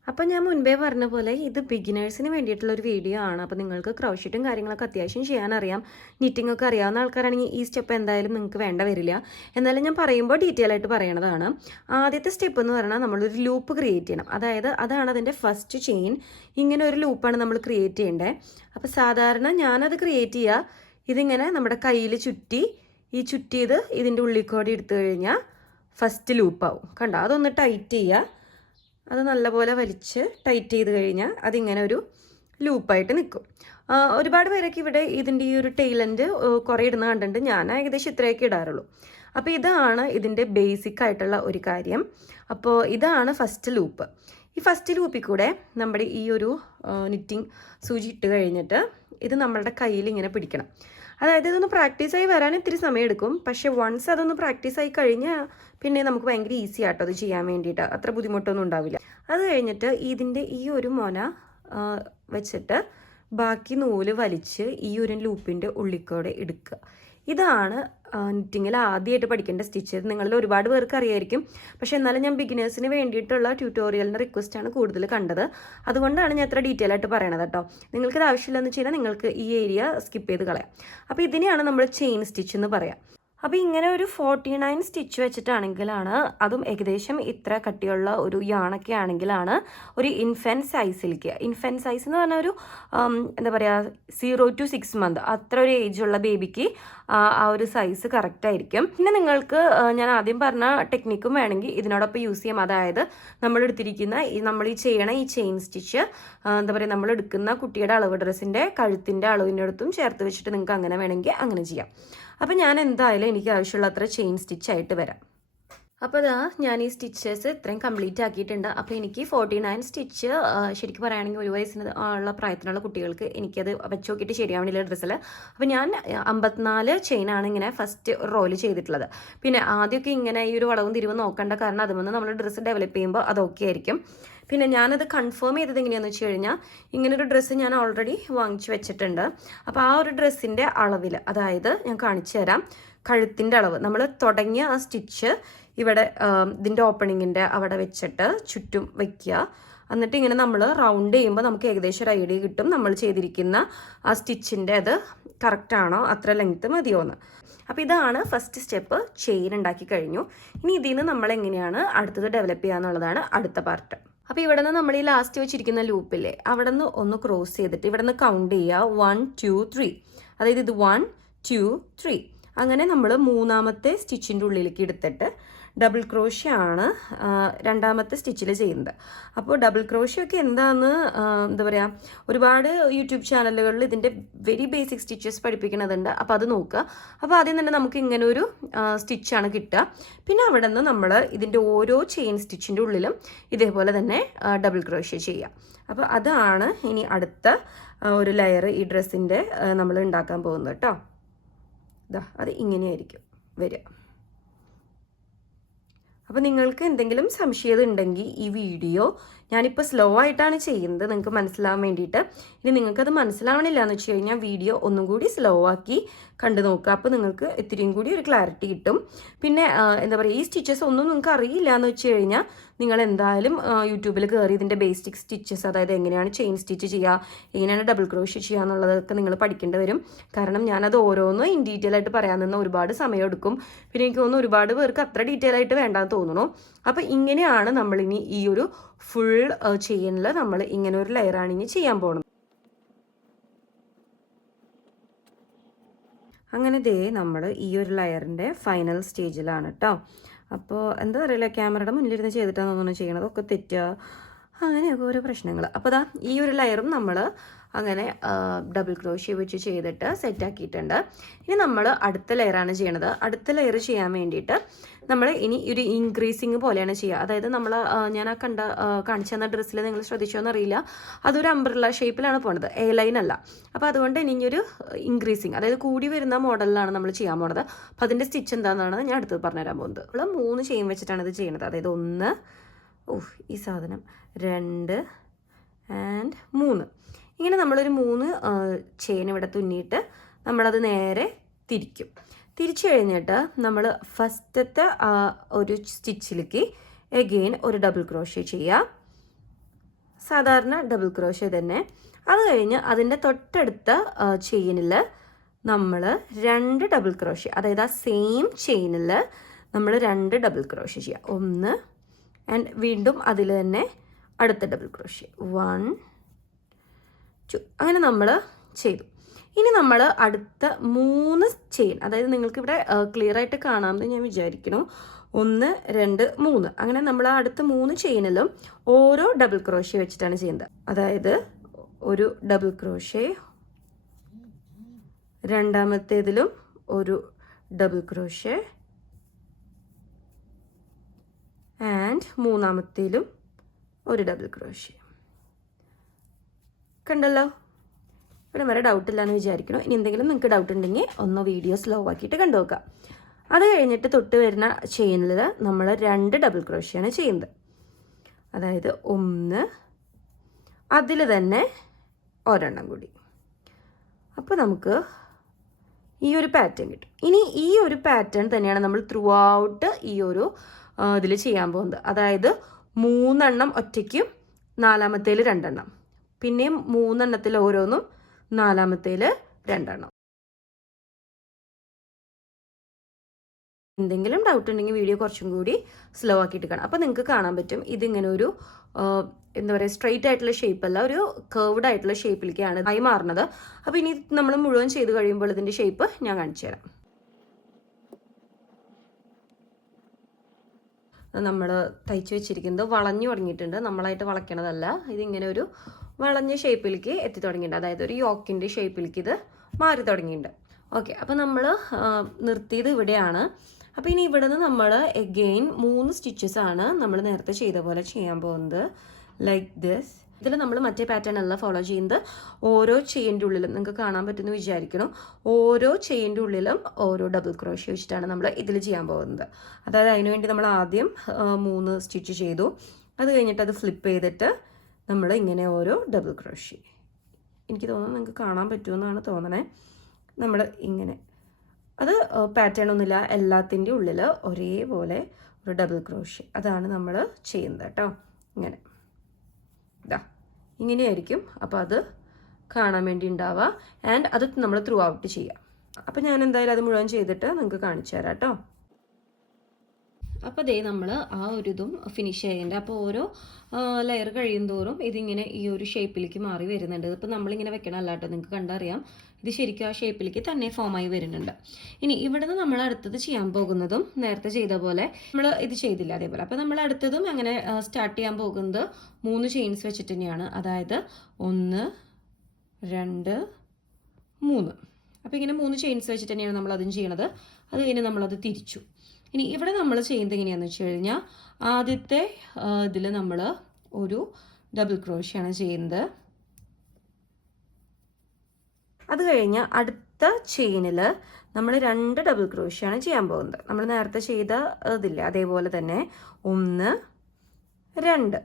അപ്പോൾ ഞാൻ മുൻപേ പറഞ്ഞ പോലെ ഇത് ബിഗിനേഴ്സിന് വേണ്ടിയിട്ടുള്ളൊരു വീഡിയോ ആണ്. അപ്പോൾ നിങ്ങൾക്ക് ക്രോഷറ്റും കാര്യങ്ങളൊക്കെ അത്യാവശ്യം ചെയ്യാനറിയാം, നിറ്റിംഗ് ഒക്കെ അറിയാവുന്ന ആൾക്കാരാണെങ്കിൽ ഈ സ്റ്റെപ്പ് എന്തായാലും നിങ്ങൾക്ക് വേണ്ട വരില്ല. എന്നാലും ഞാൻ പറയുമ്പോൾ ഡീറ്റെയിൽ ആയിട്ട് പറയണതാണ്. ആദ്യത്തെ സ്റ്റെപ്പ് എന്ന് പറഞ്ഞാൽ നമ്മളൊരു ലൂപ്പ് ക്രിയേറ്റ് ചെയ്യണം. അതായത് അതാണ് അതിൻ്റെ ഫസ്റ്റ് ചെയിൻ. ഇങ്ങനെ ഒരു ലൂപ്പാണ് നമ്മൾ ക്രിയേറ്റ് ചെയ്യേണ്ടത്. അപ്പോൾ സാധാരണ ഞാനത് ക്രിയേറ്റ് ചെയ്യുക, ഇതിങ്ങനെ നമ്മുടെ കയ്യിൽ ചുറ്റിയത് ഇതിൻ്റെ ഉള്ളിൽ കൂടി എടുത്തു കഴിഞ്ഞാൽ ഫസ്റ്റ് ലൂപ്പാവും. കണ്ടോ, അതൊന്ന് ടൈറ്റ് ചെയ്യുക. അത് നല്ലപോലെ വലിച്ച് ടൈറ്റ് ചെയ്ത് കഴിഞ്ഞാൽ അതിങ്ങനെ ഒരു ലൂപ്പായിട്ട് നിൽക്കും. ഒരുപാട് പേരൊക്കെ ഇവിടെ ഇതിൻ്റെ ഈ ഒരു ടെയിലൻഡ് കുറേ ഇടുന്ന കണ്ടിട്ടുണ്ട്. ഞാൻ ഏകദേശം ഇത്രയൊക്കെ ഇടാറുള്ളൂ. അപ്പോൾ ഇതാണ് ഇതിൻ്റെ ബേസിക് ആയിട്ടുള്ള ഒരു കാര്യം. അപ്പോൾ ഇതാണ് ഫസ്റ്റ് ലൂപ്പ്. ഈ ഫസ്റ്റ് ലൂപ്പിൽ കൂടെ നമ്മുടെ ഈ ഒരു നിറ്റിംഗ് സൂചി ഇട്ട് കഴിഞ്ഞിട്ട് ഇത് നമ്മളുടെ കയ്യിൽ ഇങ്ങനെ പിടിക്കണം. അതായത് ഇതൊന്ന് പ്രാക്ടീസായി വരാൻ ഇത്തിരി സമയമെടുക്കും. പക്ഷേ വൺസ് അതൊന്ന് പ്രാക്ടീസായി കഴിഞ്ഞാൽ പിന്നെ നമുക്ക് ഭയങ്കര ഈസി ആട്ടോ അത് ചെയ്യാൻ വേണ്ടിയിട്ട്, അത്ര ബുദ്ധിമുട്ടൊന്നും ഉണ്ടാവില്ല. അത് കഴിഞ്ഞിട്ട് ഇതിൻ്റെ ഈ ഒരു മൊന വെച്ചിട്ട് ബാക്കി നൂല് വലിച്ച് ഈ ഒരു ലൂപ്പിൻ്റെ ഉള്ളിക്കൂടെ എടുക്കുക. ഇതാണ് നിറ്റിങ്ങിൽ ആദ്യമായിട്ട് പഠിക്കേണ്ട സ്റ്റിച്ച്. നിങ്ങളിൽ ഒരുപാട് പേർക്ക് അറിയായിരിക്കും, പക്ഷേ എന്നാലും ഞാൻ ബിഗിനേഴ്സിന് വേണ്ടിയിട്ടുള്ള ട്യൂട്ടോറിയലിൻ്റെ റിക്വസ്റ്റാണ് കൂടുതൽ കണ്ടത്. അതുകൊണ്ടാണ് ഞാൻ ഇത്ര ഡീറ്റെയിൽ ആയിട്ട് പറയണത് കേട്ടോ. നിങ്ങൾക്കിത് ആവശ്യമില്ലെന്ന് വെച്ച് കഴിഞ്ഞാൽ നിങ്ങൾക്ക് ഈ ഏരിയ സ്കിപ്പ് ചെയ്ത് കളയാം. അപ്പോൾ ഇതിനെയാണ് നമ്മൾ ചെയിൻ സ്റ്റിച്ച് എന്ന് പറയാം. അപ്പോൾ ഇങ്ങനെ ഒരു 49 സ്റ്റിച്ച് വെച്ചിട്ടാണെങ്കിലാണ്, അതും ഏകദേശം ഇത്ര കട്ടിയുള്ള ഒരു യാണൊക്കെ ആണെങ്കിലാണ് ഒരു ഇൻഫൻറ്റ് സൈസിലേക്ക്, ഇൻഫൻറ്റ് സൈസ് എന്ന് പറഞ്ഞാൽ ഒരു എന്താ പറയുക 0 to 6 month അത്ര ഒരു ഏജുള്ള ബേബിക്ക് ആ ഒരു സൈസ് കറക്റ്റായിരിക്കും. പിന്നെ നിങ്ങൾക്ക് ഞാൻ ആദ്യം പറഞ്ഞ ടെക്നിക്കും വേണമെങ്കിൽ ഇതിനോടൊപ്പം യൂസ് ചെയ്യാം. അതായത് നമ്മൾ ചെയ്യണ ഈ ചെയിൻ സ്റ്റിച്ച് എന്താ പറയുക, നമ്മൾ എടുക്കുന്ന കുട്ടിയുടെ അളവ് ഡ്രസ്സിൻ്റെ കഴുത്തിൻ്റെ അളവിൻ്റെ അടുത്തും ചേർത്ത് വെച്ചിട്ട് നിങ്ങൾക്ക് അങ്ങനെ വേണമെങ്കിൽ അങ്ങനെ ചെയ്യാം. അപ്പോൾ ഞാൻ എന്തായാലും എനിക്ക് ആവശ്യമുള്ള അത്ര ചെയിൻ സ്റ്റിച്ചായിട്ട് വരാം. അപ്പോൾ ഇതാ ഞാൻ ഈ സ്റ്റിച്ചസ് ഇത്രയും കംപ്ലീറ്റ് ആക്കിയിട്ടുണ്ട്. അപ്പോൾ എനിക്ക് 49 സ്റ്റിച്ച് ശരിക്കും പറയുകയാണെങ്കിൽ 1 വയസ്സിന് ഉള്ള പ്രായത്തിനുള്ള കുട്ടികൾക്ക് എനിക്കത് വെച്ച് നോക്കിയിട്ട് ശരിയാവണില്ല ഡ്രസ്സിൽ. അപ്പോൾ ഞാൻ 54 ചെയിനാണ് ഇങ്ങനെ ഫസ്റ്റ് റോല് ചെയ്തിട്ടുള്ളത്. പിന്നെ ആദ്യമൊക്കെ ഇങ്ങനെ ഈ ഒരു വളവും തിരിവും നോക്കേണ്ട, കാരണം അതുമെന്ന് നമ്മൾ ഡ്രസ്സ് ഡെവലപ്പ് ചെയ്യുമ്പോൾ അതൊക്കെ ആയിരിക്കും. പിന്നെ ഞാനത് കൺഫേം ചെയ്തത് എങ്ങനെയാണെന്ന് വെച്ച് കഴിഞ്ഞാൽ, ഇങ്ങനൊരു ഡ്രസ്സ് ഞാൻ ഓൾറെഡി വാങ്ങിച്ചു വെച്ചിട്ടുണ്ട്. അപ്പോൾ ആ ഒരു ഡ്രസ്സിൻ്റെ അളവിൽ, അതായത് ഞാൻ കാണിച്ചു തരാം, കഴുത്തിൻ്റെ അളവ് നമ്മൾ തുടങ്ങിയ ആ സ്റ്റിച്ച് ഇവിടെ ഇതിൻ്റെ ഓപ്പണിങ്ങിൻ്റെ അവിടെ വെച്ചിട്ട് ചുറ്റും വയ്ക്കുക. എന്നിട്ട് ഇങ്ങനെ നമ്മൾ റൗണ്ട് ചെയ്യുമ്പോൾ നമുക്ക് ഏകദേശം ഒരു ഐഡിയ കിട്ടും നമ്മൾ ചെയ്തിരിക്കുന്ന ആ സ്റ്റിച്ചിൻ്റെ അത് കറക്റ്റാണോ, അത്ര ലെങ്ത്ത് മതിയോ എന്ന്. അപ്പോൾ ഇതാണ് ഫസ്റ്റ് സ്റ്റെപ്പ്. ചെയിൻ ഉണ്ടാക്കി കഴിഞ്ഞു. ഇനി ഇതിൽ നിന്ന് നമ്മൾ എങ്ങനെയാണ് അടുത്തത് ഡെവലപ്പ് ചെയ്യുക എന്നുള്ളതാണ് അടുത്ത പാർട്ട്. അപ്പോൾ ഇവിടെ നിന്ന് നമ്മൾ ഈ ലാസ്റ്റ് വെച്ചിരിക്കുന്ന ലൂപ്പില്ലേ, അവിടെ നിന്ന് ഒന്ന് ക്രോസ് ചെയ്തിട്ട് ഇവിടെ നിന്ന് കൗണ്ട് ചെയ്യുക 1 2 3. അതായത് ഇത് 1 2 3. അങ്ങനെ നമ്മൾ മൂന്നാമത്തെ സ്റ്റിച്ചിൻ്റെ ഉള്ളിലേക്ക് എടുത്തിട്ട് ഡബിൾ ക്രോഷ്യ ആണ് രണ്ടാമത്തെ സ്റ്റിച്ചിൽ ചെയ്യുന്നത്. അപ്പോൾ ഡബിൾ ക്രോഷ്യ ഒക്കെ എന്താണെന്ന് എന്താ പറയുക, ഒരുപാട് യൂട്യൂബ് ചാനലുകളിൽ ഇതിൻ്റെ വെരി ബേസിക് സ്റ്റിച്ചസ് പഠിപ്പിക്കുന്നതുണ്ട്. അപ്പോൾ അത് നോക്കുക. അപ്പോൾ ആദ്യം തന്നെ നമുക്ക് ഇങ്ങനെ ഒരു സ്റ്റിച്ചാണ് കിട്ടുക. പിന്നെ അവിടെ നിന്ന് നമ്മൾ ഇതിൻ്റെ ഓരോ ചെയിൻ സ്റ്റിച്ചിൻ്റെ ഉള്ളിലും ഇതേപോലെ തന്നെ ഡബിൾ ക്രോഷ്യ ചെയ്യുക. അപ്പോൾ അതാണ് ഇനി അടുത്ത ഒരു ലെയർ ഈ ഡ്രസ്സിൻ്റെ നമ്മൾ ഉണ്ടാക്കാൻ പോകുന്നത് കേട്ടോ. അത് ഇങ്ങനെയായിരിക്കും വരിക. അപ്പോൾ നിങ്ങൾക്ക് എന്തെങ്കിലും സംശയം ഉണ്ടെങ്കിൽ ഈ വീഡിയോ ഞാനിപ്പോൾ സ്ലോ ആയിട്ടാണ് ചെയ്യുന്നത് നിങ്ങൾക്ക് മനസ്സിലാവാൻ വേണ്ടിയിട്ട്. ഇനി നിങ്ങൾക്കത് മനസ്സിലാവണില്ല എന്ന് വെച്ച് കഴിഞ്ഞാൽ വീഡിയോ ഒന്നും കൂടി സ്ലോ ആക്കി കണ്ടു നോക്കുക. അപ്പോൾ നിങ്ങൾക്ക് ഇത്തിരിയും കൂടി ഒരു ക്ലാരിറ്റി കിട്ടും. പിന്നെ എന്താ പറയുക, ഈ സ്റ്റിച്ചസ് ഒന്നും നിങ്ങൾക്ക് അറിയില്ല എന്ന് വെച്ച് കഴിഞ്ഞാൽ നിങ്ങൾ എന്തായാലും യൂട്യൂബിൽ കയറി ഇതിൻ്റെ ബേസിക് സ്റ്റിച്ചസ്, അതായത് എങ്ങനെയാണ് ചെയിൻ സ്റ്റിച്ച് ചെയ്യുക, എങ്ങനെയാണ് ഡബിൾ ക്രോഷ്യ ചെയ്യുക എന്നുള്ളതൊക്കെ നിങ്ങൾ പഠിക്കേണ്ടി വരും. കാരണം ഞാനത് ഓരോന്നും ഇൻ ഡീറ്റെയിൽ ആയിട്ട് പറയാൻ നിന്ന് ഒരുപാട് സമയം എടുക്കും. പിന്നെ എനിക്ക് തോന്നുന്നു ഒരുപാട് പേർക്ക് അത്ര ഡീറ്റെയിൽ ആയിട്ട് വേണ്ടാന്ന് തോന്നുന്നു. അപ്പോൾ ഇങ്ങനെയാണ് നമ്മളിനി ഈ ഒരു ഫുൾ ചെയിനിൽ നമ്മൾ ഇങ്ങനെ ഒരു ലെയറാണ് ഇനി ചെയ്യാൻ പോകുന്നത്. അങ്ങനെ നമ്മൾ ഈ ഒരു ലെയറിൻ്റെ ഫൈനൽ സ്റ്റേജിലാണ് കേട്ടോ. അപ്പോൾ എന്താ അറിയില്ല, ക്യാമറയുടെ മുന്നിലിരുന്ന് ചെയ്തിട്ടാണ് തോന്നുന്നു ചെയ്യണതൊക്കെ തെറ്റുക, അങ്ങനെയൊക്കെ ഓരോ പ്രശ്നങ്ങൾ. അപ്പോൾ ഈ ഒരു ലെയറും നമ്മൾ അങ്ങനെ ഡബിൾ ക്രോഷ്യ വെച്ച് ചെയ്തിട്ട് സെറ്റാക്കിയിട്ടുണ്ട്. ഇനി നമ്മൾ അടുത്ത ലെയറാണ് ചെയ്യണത്. അടുത്ത ലെയർ ചെയ്യാൻ വേണ്ടിയിട്ട് നമ്മൾ ഇനി ഒരു ഇൻക്രീസിങ് പോലെയാണ് ചെയ്യുക. അതായത് നമ്മൾ ഞാൻ കാണിച്ചു തന്ന ഡ്രസ്സിൽ നിങ്ങൾ ശ്രദ്ധിച്ചോന്ന് അറിയില്ല, അതൊരു അംബ്രല്ല ഷേപ്പിലാണ് പോണത്, എ ലൈൻ അല്ല. അപ്പോൾ അതുകൊണ്ട് ഇനിയൊരു ഇൻക്രീസിങ്, അതായത് കൂടി വരുന്ന മോഡലിലാണ് നമ്മൾ ചെയ്യാൻ പോണത്. അപ്പോൾ അതിൻ്റെ സ്റ്റിച്ച് എന്താണെന്നാണ് ഞാൻ അടുത്തത് പറഞ്ഞുതരാൻ പോകുന്നത്. നമ്മൾ 3 ചെയിൻ വെച്ചിട്ടാണ് ഇത് ചെയ്യുന്നത്. അതായത് 1 ഈ സാധനം 2 ആൻഡ് 3. ഇങ്ങനെ നമ്മളൊരു 3 ചെയിൻ ഇവിടെ തുന്നിയിട്ട് നമ്മളത് നേരെ തിരിക്കും. തിരിച്ചു കഴിഞ്ഞിട്ട് നമ്മൾ ഫസ്റ്റത്തെ ഒരു സ്റ്റിച്ചിലേക്ക് എഗെയിൻ ഒരു ഡബിൾ ക്രോഷ്യ ചെയ്യുക, സാധാരണ ഡബിൾ ക്രോഷ്യ തന്നെ. അത് കഴിഞ്ഞ് അതിൻ്റെ തൊട്ടടുത്ത ചെയിനിൽ നമ്മൾ 2 ഡബിൾ ക്രോഷ്യ, അതായത് ആ സെയിം ചെയിനിൽ നമ്മൾ 2 ഡബിൾ ക്രോഷ്യ ചെയ്യുക. 1 ആൻഡ് വീണ്ടും അതിൽ തന്നെ അടുത്ത ഡബിൾ ക്രോഷ്യ 1 2. അങ്ങനെ നമ്മൾ ചെയ്തു. ഇനി നമ്മൾ അടുത്ത 3 ചെയിൻ, അതായത് നിങ്ങൾക്കിവിടെ ക്ലിയർ ആയിട്ട് കാണാമെന്ന് ഞാൻ വിചാരിക്കുന്നു, 1 2 3. അങ്ങനെ നമ്മൾ അടുത്ത 3 ചെയിനിലും ഓരോ ഡബിൾ ക്രോഷ്യ വെച്ചിട്ടാണ് ചെയ്യുന്നത്. അതായത് ഒരു ഡബിൾ ക്രോഷ്യ, രണ്ടാമത്തേതിലും ഒരു ഡബിൾ ക്രോഷ്യ ആൻഡ് മൂന്നാമത്തേലും ഒരു ഡബിൾ ക്രോഷ്യ. കണ്ടല്ലോ, ഇവിടെ വരെ ഡൗട്ടില്ല എന്ന് വിചാരിക്കണം. ഇനി എന്തെങ്കിലും നിങ്ങൾക്ക് ഡൗട്ട് ഉണ്ടെങ്കിൽ ഒന്ന് വീഡിയോ സ്ലോ ആക്കിയിട്ട് കണ്ടു നോക്കാം. അത് കഴിഞ്ഞിട്ട് തൊട്ട് വരുന്ന ചെയിനിൽ നമ്മൾ 2 ഡബിൾ ക്രോഷ്യാണ് ചെയ്യുന്നത്. അതായത് 1, അതിൽ തന്നെ ഒരെണ്ണം കൂടി. അപ്പോൾ നമുക്ക് ഈ ഒരു പാറ്റേൺ കിട്ടും. ഇനി ഈ ഒരു പാറ്റേൺ തന്നെയാണ് നമ്മൾ ത്രൂ ഔട്ട് ഈ ഒരു ഇതിൽ ചെയ്യാൻ പോകുന്നത്. അതായത് 3 എണ്ണം ഒറ്റയ്ക്കും, നാലാമത്തേൽ 2 എണ്ണം, പിന്നെയും 3 എണ്ണത്തിൽ ഓരോന്നും, നാലാമത്തേൽ 2 എണ്ണം. എന്തെങ്കിലും ഡൗട്ട് ഉണ്ടെങ്കിൽ വീഡിയോ കുറച്ചും കൂടി സ്ലോ ആക്കിയിട്ട് കാണാം. അപ്പോൾ നിങ്ങൾക്ക് കാണാൻ പറ്റും ഇതിങ്ങനെ ഒരു എന്താ പറയുക, സ്ട്രെയിറ്റ് ആയിട്ടുള്ള ഷേപ്പല്ല, ഒരു കർവ്ഡ് ആയിട്ടുള്ള ഷേപ്പിലേക്കാണ് ആയി മാറുന്നത്. അപ്പോൾ ഇനി നമ്മൾ മുഴുവൻ ചെയ്ത് കഴിയുമ്പോൾ ഇതിൻ്റെ ഷേപ്പ് ഞാൻ കാണിച്ചു തരാം. നമ്മൾ തയ്ച്ച് വെച്ചിരിക്കുന്നത് വളഞ്ഞു തുടങ്ങിയിട്ടുണ്ട്, നമ്മളായിട്ട് വളയ്ക്കണതല്ല. ഇതിങ്ങനെ ഒരു വളഞ്ഞ ഷേപ്പിലേക്ക് എത്തി തുടങ്ങിയിട്ടുണ്ട്, അതായത് ഒരു യോക്കിൻ്റെ ഷേപ്പിലേക്ക് ഇത് മാറി തുടങ്ങിയിട്ടുണ്ട്. ഓക്കെ, അപ്പോൾ നമ്മൾ നിർത്തിയത് ഇവിടെയാണ്. അപ്പോൾ ഇനി ഇവിടെ നിന്ന് നമ്മൾ എഗെയിൻ 3 സ്റ്റിച്ചസ് ആണ് നമ്മൾ നേരത്തെ ചെയ്ത പോലെ ചെയ്യാൻ പോകുന്നത്. Like this. ഇതിൽ നമ്മൾ മറ്റേ പാറ്റേൺ അല്ല ഫോളോ ചെയ്യുന്നത്. ഓരോ ചെയിൻ്റെ ഉള്ളിലും നിങ്ങൾക്ക് കാണാൻ പറ്റുമെന്ന് വിചാരിക്കണം, ഓരോ ചെയിൻ്റെ ഉള്ളിലും ഓരോ ഡബിൾ ക്രോഷ്യ വെച്ചിട്ടാണ് നമ്മൾ ഇതിൽ ചെയ്യാൻ പോകുന്നത്. അതായത് അതിനുവേണ്ടി നമ്മൾ ആദ്യം 3 സ്റ്റിച്ച് ചെയ്തു. അത് കഴിഞ്ഞിട്ട് അത് ഫ്ലിപ്പ് ചെയ്തിട്ട് നമ്മൾ ഇങ്ങനെ ഓരോ ഡബിൾ ക്രോഷ്യ, എനിക്ക് തോന്നുന്നു നിങ്ങൾക്ക് കാണാൻ പറ്റുമെന്നാണ് തോന്നണേ, നമ്മൾ ഇങ്ങനെ, അത് പാറ്റേൺ ഒന്നുമില്ല, എല്ലാത്തിൻ്റെ ഉള്ളിൽ ഒരേപോലെ ഒരു ഡബിൾ ക്രോഷ്യ, അതാണ് നമ്മൾ ചെയ്യുന്നത് കേട്ടോ. ഇങ്ങനെ ഇതാ ഇങ്ങനെയായിരിക്കും. അപ്പോൾ അത് കാണാൻ വേണ്ടി ഉണ്ടാവുക. ആൻഡ് അത് നമ്മൾ ത്രൂ ഔട്ട് ചെയ്യുക. അപ്പോൾ ഞാൻ എന്തായാലും അത് മുഴുവൻ ചെയ്തിട്ട് നിങ്ങൾക്ക് കാണിച്ചു തരാം കേട്ടോ. അപ്പോൾ ദേ നമ്മൾ ആ ഒരു ഇതും ഫിനിഷ് ചെയ്യേണ്ട. അപ്പോൾ ഓരോ ലെയർ കഴിയും തോറും ഇതിങ്ങനെ ഈ ഒരു ഷേപ്പിലേക്ക് മാറി വരുന്നുണ്ട്. ഇപ്പോൾ നമ്മളിങ്ങനെ വെക്കണം അല്ല കേട്ടോ, നിങ്ങൾക്ക് കണ്ടറിയാം ഇത് ശരിക്കും ആ ഷേപ്പിലേക്ക് തന്നെ ഫോമായി വരുന്നുണ്ട്. ഇനി ഇവിടെ നിന്ന് നമ്മൾ അടുത്തത് ചെയ്യാൻ പോകുന്നതും നേരത്തെ ചെയ്ത പോലെ നമ്മൾ ഇത് ചെയ്തില്ല അതേപോലെ. അപ്പോൾ നമ്മൾ അടുത്തതും അങ്ങനെ സ്റ്റാർട്ട് ചെയ്യാൻ പോകുന്നത് 3 ചെയിൻസ് വെച്ചിട്ട് തന്നെയാണ്. അതായത് 1 2 3. അപ്പോൾ ഇങ്ങനെ 3 ചെയിൻസ് വെച്ചിട്ട് തന്നെയാണ് നമ്മൾ അതും ചെയ്യണത്. അത് കഴിഞ്ഞ് നമ്മളത് തിരിച്ചു. ഇനി ഇവിടെ നമ്മൾ ചെയ്യുന്നത് എങ്ങനെയാണെന്ന് വെച്ച് കഴിഞ്ഞാൽ ആദ്യത്തെ ഇതിൽ നമ്മൾ ഒരു ഡബിൾ ക്രോഷ്യാണ് ചെയ്യുന്നത്. അത് കഴിഞ്ഞ് അടുത്ത ചെയിനിൽ നമ്മൾ 2 ഡബിൾ ക്രോഷ്യാണ് ചെയ്യാൻ പോകുന്നത്. നമ്മൾ നേരത്തെ ചെയ്ത ഇതില്ല അതേപോലെ തന്നെ 1 2.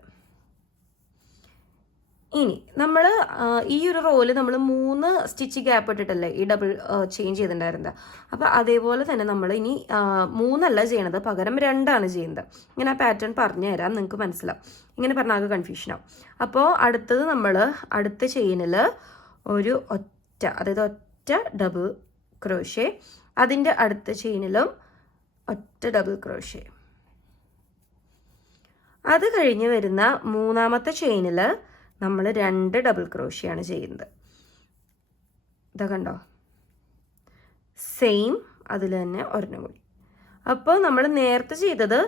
ഇനി നമ്മൾ ഈ ഒരു റോയിൽ നമ്മൾ 3 സ്റ്റിച്ച് ഗ്യാപ്പ് ഇട്ടിട്ടല്ലേ ഈ ഡബിൾ ചെയിൻ ചെയ്തിട്ടുണ്ടായിരുന്നത്. അപ്പോൾ അതേപോലെ തന്നെ നമ്മൾ ഇനി 3 അല്ല ചെയ്യണത്, പകരം 2 ചെയ്യുന്നത്. ഇങ്ങനെ ആ പാറ്റേൺ പറഞ്ഞു തരാം, നിങ്ങൾക്ക് മനസ്സിലാവും. ഇങ്ങനെ പറഞ്ഞാൽ കൺഫ്യൂഷനാവും. അപ്പോൾ അടുത്തത് നമ്മൾ അടുത്ത ചെയിനിൽ ഒരു ഒറ്റ, അതായത് ഒറ്റ ഡബിൾ ക്രോഷേ, അതിൻ്റെ അടുത്ത ചെയിനിലും ഒറ്റ ഡബിൾ ക്രോഷേ. അത് കഴിഞ്ഞ് വരുന്ന 3ാമത്തെ ചെയിനിൽ നമ്മൾ 2 ഡബിൾ ക്രോഷ്യാണ് ചെയ്യുന്നത്. ഇതാ കണ്ടോ, സെയിം അതിൽ തന്നെ ഒരെണ്ണം കൂടി. അപ്പോൾ നമ്മൾ നേരത്തെ ചെയ്തത്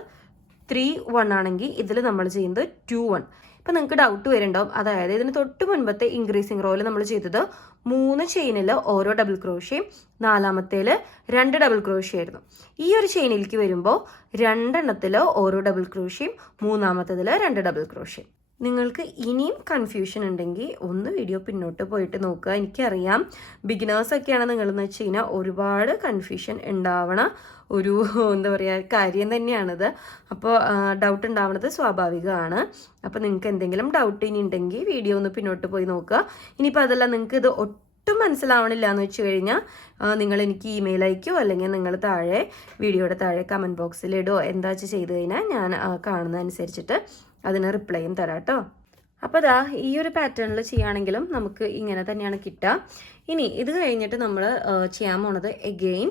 3 1 ആണെങ്കിൽ ഇതിൽ നമ്മൾ ചെയ്യുന്നത് 2 1. ഇപ്പം നിങ്ങൾക്ക് ഡൗട്ട് വരുന്നുണ്ടാവും, അതായത് ഇതിന് തൊട്ട് മുൻപത്തെ ഇൻക്രീസിങ് റോയിൽ നമ്മൾ ചെയ്തത് 3 ചെയിനിൽ ഓരോ ഡബിൾ ക്രോഷ്യയും 4ാമത്തേൽ 2 ഡബിൾ ക്രോഷ്യ ആയിരുന്നു. ഈ ഒരു ചെയിനിലേക്ക് വരുമ്പോൾ 2 ഓരോ ഡബിൾ ക്രോഷ്യയും 3ാമത്തേതിൽ 2 ഡബിൾ ക്രോഷ്യ. നിങ്ങൾക്ക് ഇനിയും കൺഫ്യൂഷൻ ഉണ്ടെങ്കിൽ ഒന്ന് വീഡിയോ പിന്നോട്ട് പോയിട്ട് നോക്കുക. എനിക്കറിയാം ബിഗിനേഴ്സൊക്കെയാണ് നിങ്ങളെന്ന് വെച്ച് കഴിഞ്ഞാൽ ഒരുപാട് കൺഫ്യൂഷൻ ഉണ്ടാവണ ഒരു എന്താ പറയുക കാര്യം തന്നെയാണിത്. അപ്പോൾ ഡൗട്ട് ഉണ്ടാവുന്നത് സ്വാഭാവികമാണ്. അപ്പോൾ നിങ്ങൾക്ക് എന്തെങ്കിലും ഡൗട്ട് ഇനി ഉണ്ടെങ്കിൽ വീഡിയോ ഒന്ന് പിന്നോട്ട് പോയി നോക്കുക. ഇനിയിപ്പോൾ അതല്ല നിങ്ങൾക്ക് ഇത് ഒട്ടും മനസ്സിലാവണില്ല എന്ന് വെച്ച് കഴിഞ്ഞാൽ നിങ്ങൾ എനിക്ക് ഇമെയിൽ അയക്കുകയോ അല്ലെങ്കിൽ നിങ്ങൾ താഴെ വീഡിയോയുടെ താഴെ കമൻറ്റ് ബോക്സിൽ ഇടുകയോ എന്താ വെച്ച് ചെയ്ത് കഴിഞ്ഞാൽ ഞാൻ കാണുന്നതനുസരിച്ചിട്ട് അതിന് റിപ്ലൈയും തരാം കേട്ടോ. അപ്പോൾ ഇതാ ഈ ഒരു പാറ്റേണിൽ ചെയ്യുകയാണെങ്കിലും നമുക്ക് ഇങ്ങനെ തന്നെയാണ് കിട്ടുക. ഇനി ഇത് കഴിഞ്ഞിട്ട് നമ്മൾ ചെയ്യാൻ പോണത് എഗെയിൻ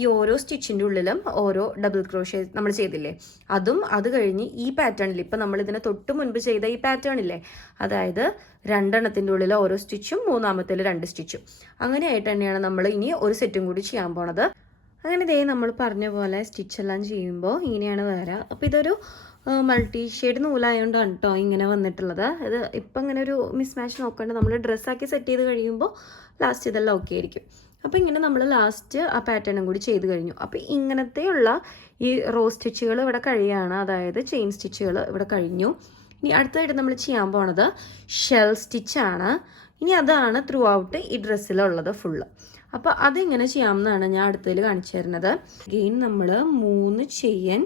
ഈ ഓരോ സ്റ്റിച്ചിൻ്റെ ഉള്ളിലും ഓരോ ഡബിൾ ക്രോഷ്യ നമ്മൾ ചെയ്തില്ലേ, അതും അത് കഴിഞ്ഞ് ഈ പാറ്റേണിൽ ഇപ്പം നമ്മൾ ഇതിനെ തൊട്ട് മുൻപ് ചെയ്ത ഈ പാറ്റേണില്ലേ, അതായത് 2 ഉള്ളിൽ ഓരോ സ്റ്റിച്ചും 3ാമത്തേൽ 2 സ്റ്റിച്ചും, അങ്ങനെയായിട്ട് തന്നെയാണ് നമ്മൾ ഇനി ഒരു സെറ്റും കൂടി ചെയ്യാൻ പോണത്. അങ്ങനെ ഇതേ നമ്മൾ പറഞ്ഞ പോലെ സ്റ്റിച്ചെല്ലാം ചെയ്യുമ്പോൾ ഇങ്ങനെയാണ് വരിക. അപ്പോൾ ഇതൊരു മൾട്ടി ഷെയ്ഡ് നൂലായതുകൊണ്ടാണ് കേട്ടോ ഇങ്ങനെ വന്നിട്ടുള്ളത്. ഇത് ഇപ്പം ഇങ്ങനെ ഒരു മിസ് മാച്ച് നോക്കേണ്ട, നമ്മൾ ഡ്രസ്സാക്കി സെറ്റ് ചെയ്ത് കഴിയുമ്പോൾ ലാസ്റ്റ് ഇതെല്ലാം ഓക്കെ ആയിരിക്കും. അപ്പോൾ ഇങ്ങനെ നമ്മൾ ലാസ്റ്റ് ആ പാറ്റേണും കൂടി ചെയ്ത് കഴിഞ്ഞു. അപ്പോൾ ഇങ്ങനത്തെയുള്ള ഈ റോ സ്റ്റിച്ചുകൾ ഇവിടെ കഴിയുകയാണ്, അതായത് ചെയിൻ സ്റ്റിച്ചുകൾ ഇവിടെ കഴിഞ്ഞു. ഇനി അടുത്തതായിട്ട് നമ്മൾ ചെയ്യാൻ പോണത് ഷെൽ സ്റ്റിച്ചാണ്. ഇനി അതാണ് ത്രൂ ഔട്ട് ഈ ഡ്രസ്സിലുള്ളത് ഫുള്ള്. അപ്പോൾ അതെങ്ങനെ ചെയ്യാമെന്നാണ് ഞാൻ അടുത്തതിൽ കാണിച്ചു തരുന്നത്. അഗെയിൻ നമ്മൾ 3 ചെയിൻ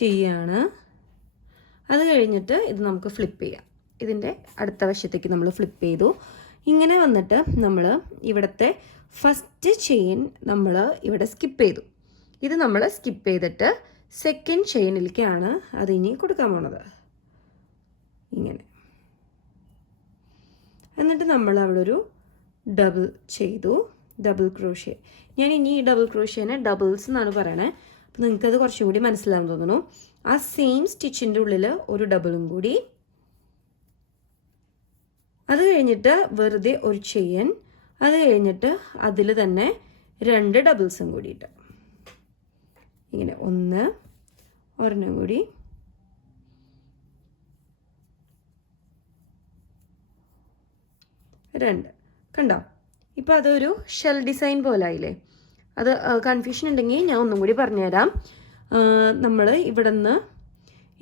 ചെയ്യാണ്. അത് കഴിഞ്ഞിട്ട് ഇത് നമുക്ക് ഫ്ലിപ്പ് ചെയ്യാം. ഇതിൻ്റെ അടുത്ത വശത്തേക്ക് നമ്മൾ ഫ്ലിപ്പ് ചെയ്തു. ഇങ്ങനെ വന്നിട്ട് നമ്മൾ ഇവിടുത്തെ ഫസ്റ്റ് ചെയിൻ നമ്മൾ ഇവിടെ സ്കിപ്പ് ചെയ്തു. ഇത് നമ്മൾ സ്കിപ്പ് ചെയ്തിട്ട് സെക്കൻഡ് ചെയിനിലേക്കാണ് അതിനി കൊടുക്കാൻ പോണത്. ഇങ്ങനെ എന്നിട്ട് നമ്മൾ അവിടെ ഒരു ഡബിൾ ചെയ്തു, ഡബിൾ ക്രോഷ്യ. ഞാൻ ഇനി ഈ ഡബിൾ ക്രോഷ്യനെ ഡബിൾസ് എന്നാണ് പറയണേ. അപ്പോൾ നിങ്ങൾക്കത് കുറച്ചും കൂടി മനസ്സിലാവും തോന്നുന്നു. ആ സെയിം സ്റ്റിച്ചിൻ്റെ ഉള്ളിൽ ഒരു ഡബിളും കൂടി, അത് കഴിഞ്ഞിട്ട് വെറുതെ ഒരു ചെയിൻ, അത് കഴിഞ്ഞിട്ട് അതിൽ തന്നെ 2 ഡബിൾസും കൂടിയിട്ട് ഇങ്ങനെ 1 ഒരെണ്ണം കൂടി, 2. കണ്ടോ? ഇപ്പോൾ അതൊരു ഷെൽ ഡിസൈൻ പോലെ ആയില്ലേ. അത് കൺഫ്യൂഷൻ ഉണ്ടെങ്കിൽ ഞാൻ ഒന്നും കൂടി പറഞ്ഞുതരാം. നമ്മൾ ഇവിടെ നിന്ന്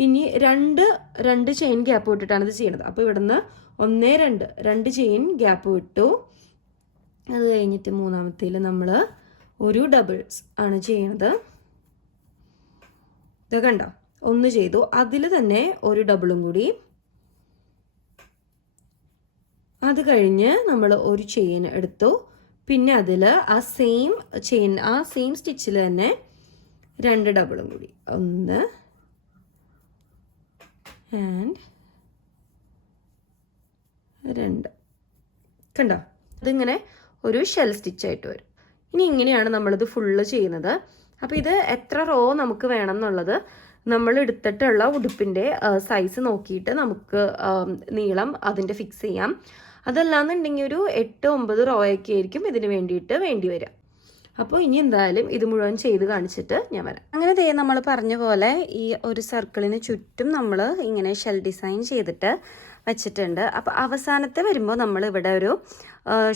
ഇനി 2 ചെയിൻ ഗ്യാപ്പ് വിട്ടിട്ടാണ് ഇത് ചെയ്യുന്നത്. അപ്പോൾ ഇവിടെ നിന്ന് 1 2 ചെയിൻ ഗ്യാപ്പ് വിട്ടു. അത് കഴിഞ്ഞിട്ട് 3ാമത്തേൽ നമ്മൾ ഒരു ഡബിൾസ് ആണ് ചെയ്യുന്നത്. ഇത് കണ്ടോ, 1 ചെയ്തു, അതിൽ തന്നെ ഒരു ഡബിളും കൂടി, അത് കഴിഞ്ഞ് നമ്മൾ ഒരു ചെയിൻ എടുത്തു. പിന്നെ അതിൽ ആ സെയിം ചെയിൻ ആ സെയിം സ്റ്റിച്ചിൽ തന്നെ 2 ഡബിളും കൂടി, 1 ആൻഡ് 2 കണ്ടോ, ഇതിങ്ങനെ ഒരു ഷെൽ സ്റ്റിച്ചായിട്ട് വരും. ഇനി ഇങ്ങനെയാണ് നമ്മളിത് ഫുള്ള് ചെയ്യുന്നത്. അപ്പോൾ ഇത് എത്ര റോ നമുക്ക് വേണം എന്നുള്ളത് നമ്മൾ എടുത്തിട്ടുള്ള ഉടുപ്പിൻ്റെ സൈസ് നോക്കിയിട്ട് നമുക്ക് നീളം അതിൻ്റെ ഫിക്സ് ചെയ്യാം. അതല്ലാന്നുണ്ടെങ്കിൽ ഒരു 8-9 റോയൊക്കെ ആയിരിക്കും ഇതിന് വേണ്ടിയിട്ട് വേണ്ടി വരിക. അപ്പോൾ ഇനി എന്തായാലും ഇത് മുഴുവൻ ചെയ്ത് കാണിച്ചിട്ട് ഞാൻ വരാം. അങ്ങനെ നമ്മൾ പറഞ്ഞ പോലെ ഈ ഒരു സർക്കിളിന് ചുറ്റും നമ്മൾ ഇങ്ങനെ ഷെൽ ഡിസൈൻ ചെയ്തിട്ട് വെച്ചിട്ടുണ്ട്. അപ്പോൾ അവസാനത്തെ വരുമ്പോൾ നമ്മൾ ഇവിടെ ഒരു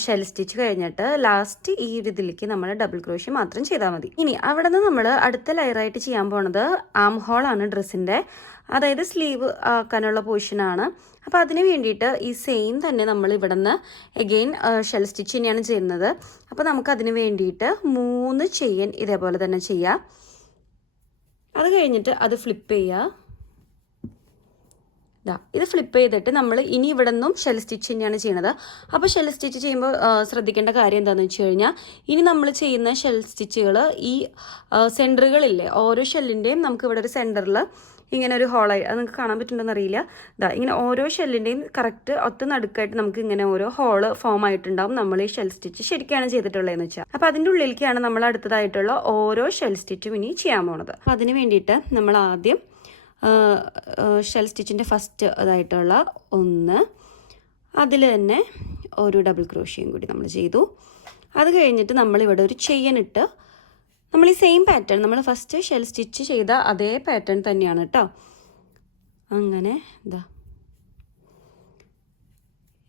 ഷെൽ സ്റ്റിച്ച് കഴിഞ്ഞിട്ട് ലാസ്റ്റ് ഈ ഒരു ഇതിലേക്ക് നമ്മൾ ഡബിൾ ക്രോഷ്യ മാത്രം ചെയ്താൽ മതി. ഇനി അവിടെ നിന്ന് നമ്മൾ അടുത്ത ലെയറായിട്ട് ചെയ്യാൻ പോണത് ആം ഹോളാണ് ഡ്രസ്സിൻ്റെ, അതായത് സ്ലീവ് ആക്കാനുള്ള പോർഷനാണ്. അപ്പോൾ അതിന് വേണ്ടിയിട്ട് ഈ സെയിം തന്നെ നമ്മൾ ഇവിടെ നിന്ന് എഗെയിൻ ഷെൽ സ്റ്റിച്ച് തന്നെയാണ് ചെയ്യുന്നത്. അപ്പോൾ നമുക്കതിന് വേണ്ടിയിട്ട് 3 ചെയിൻ ഇതേപോലെ തന്നെ ചെയ്യാം. അത് കഴിഞ്ഞിട്ട് അത് ഫ്ലിപ്പ് ചെയ്യുക. ഇത് ഫ്ലിപ്പ് ചെയ്തിട്ട് നമ്മൾ ഇനി ഇവിടെ നിന്നും ഷെൽ സ്റ്റിച്ച് തന്നെയാണ് ചെയ്യുന്നത്. അപ്പോൾ ഷെൽ സ്റ്റിച്ച് ചെയ്യുമ്പോൾ ശ്രദ്ധിക്കേണ്ട കാര്യം എന്താണെന്ന് വെച്ച് കഴിഞ്ഞാൽ, ഇനി നമ്മൾ ചെയ്യുന്ന ഷെൽ സ്റ്റിച്ചുകൾ ഈ സെൻറ്ററുകളില്ലേ, ഓരോ ഷെല്ലിൻ്റെയും നമുക്ക് ഇവിടെ ഒരു സെൻറ്ററിൽ ഇങ്ങനെ ഒരു ഹോളായി, അത് നിങ്ങൾക്ക് കാണാൻ പറ്റുന്നുണ്ടോയെന്ന് അറിയില്ല. ഇങ്ങനെ ഓരോ ഷെല്ലിൻ്റെയും കറക്റ്റ് ഒത്ത നടുക്കായിട്ട് നമുക്ക് ഇങ്ങനെ ഓരോ ഹോള് ഫോം ആയിട്ടുണ്ടാവും. നമ്മൾ ഈ ഷെൽ സ്റ്റിച്ച് ശരിക്കാണ് ചെയ്തിട്ടുള്ളതെന്ന് വെച്ചാൽ. അപ്പോൾ അതിൻ്റെ ഉള്ളിലേക്കാണ് നമ്മൾ അടുത്തതായിട്ടുള്ള ഓരോ ഷെൽ സ്റ്റിച്ചും ഇനി ചെയ്യാൻ പോണത്. അപ്പോൾ അതിന് വേണ്ടിയിട്ട് നമ്മൾ ആദ്യം ഷെൽ സ്റ്റിച്ചിൻ്റെ ഫസ്റ്റ് അതായിട്ടുള്ള 1, അതിൽ തന്നെ ഒരു ഡബിൾ ക്രോഷ്യയും കൂടി നമ്മൾ ചെയ്തു. അത് കഴിഞ്ഞിട്ട് നമ്മളിവിടെ ഒരു ചെയിൻ ഇട്ട് നമ്മൾ ഈ സെയിം പാറ്റേൺ നമ്മൾ ഫസ്റ്റ് ഷെൽ സ്റ്റിച്ച് ചെയ്ത അതേ പാറ്റേൺ തന്നെയാണ് കേട്ടോ. അങ്ങനെ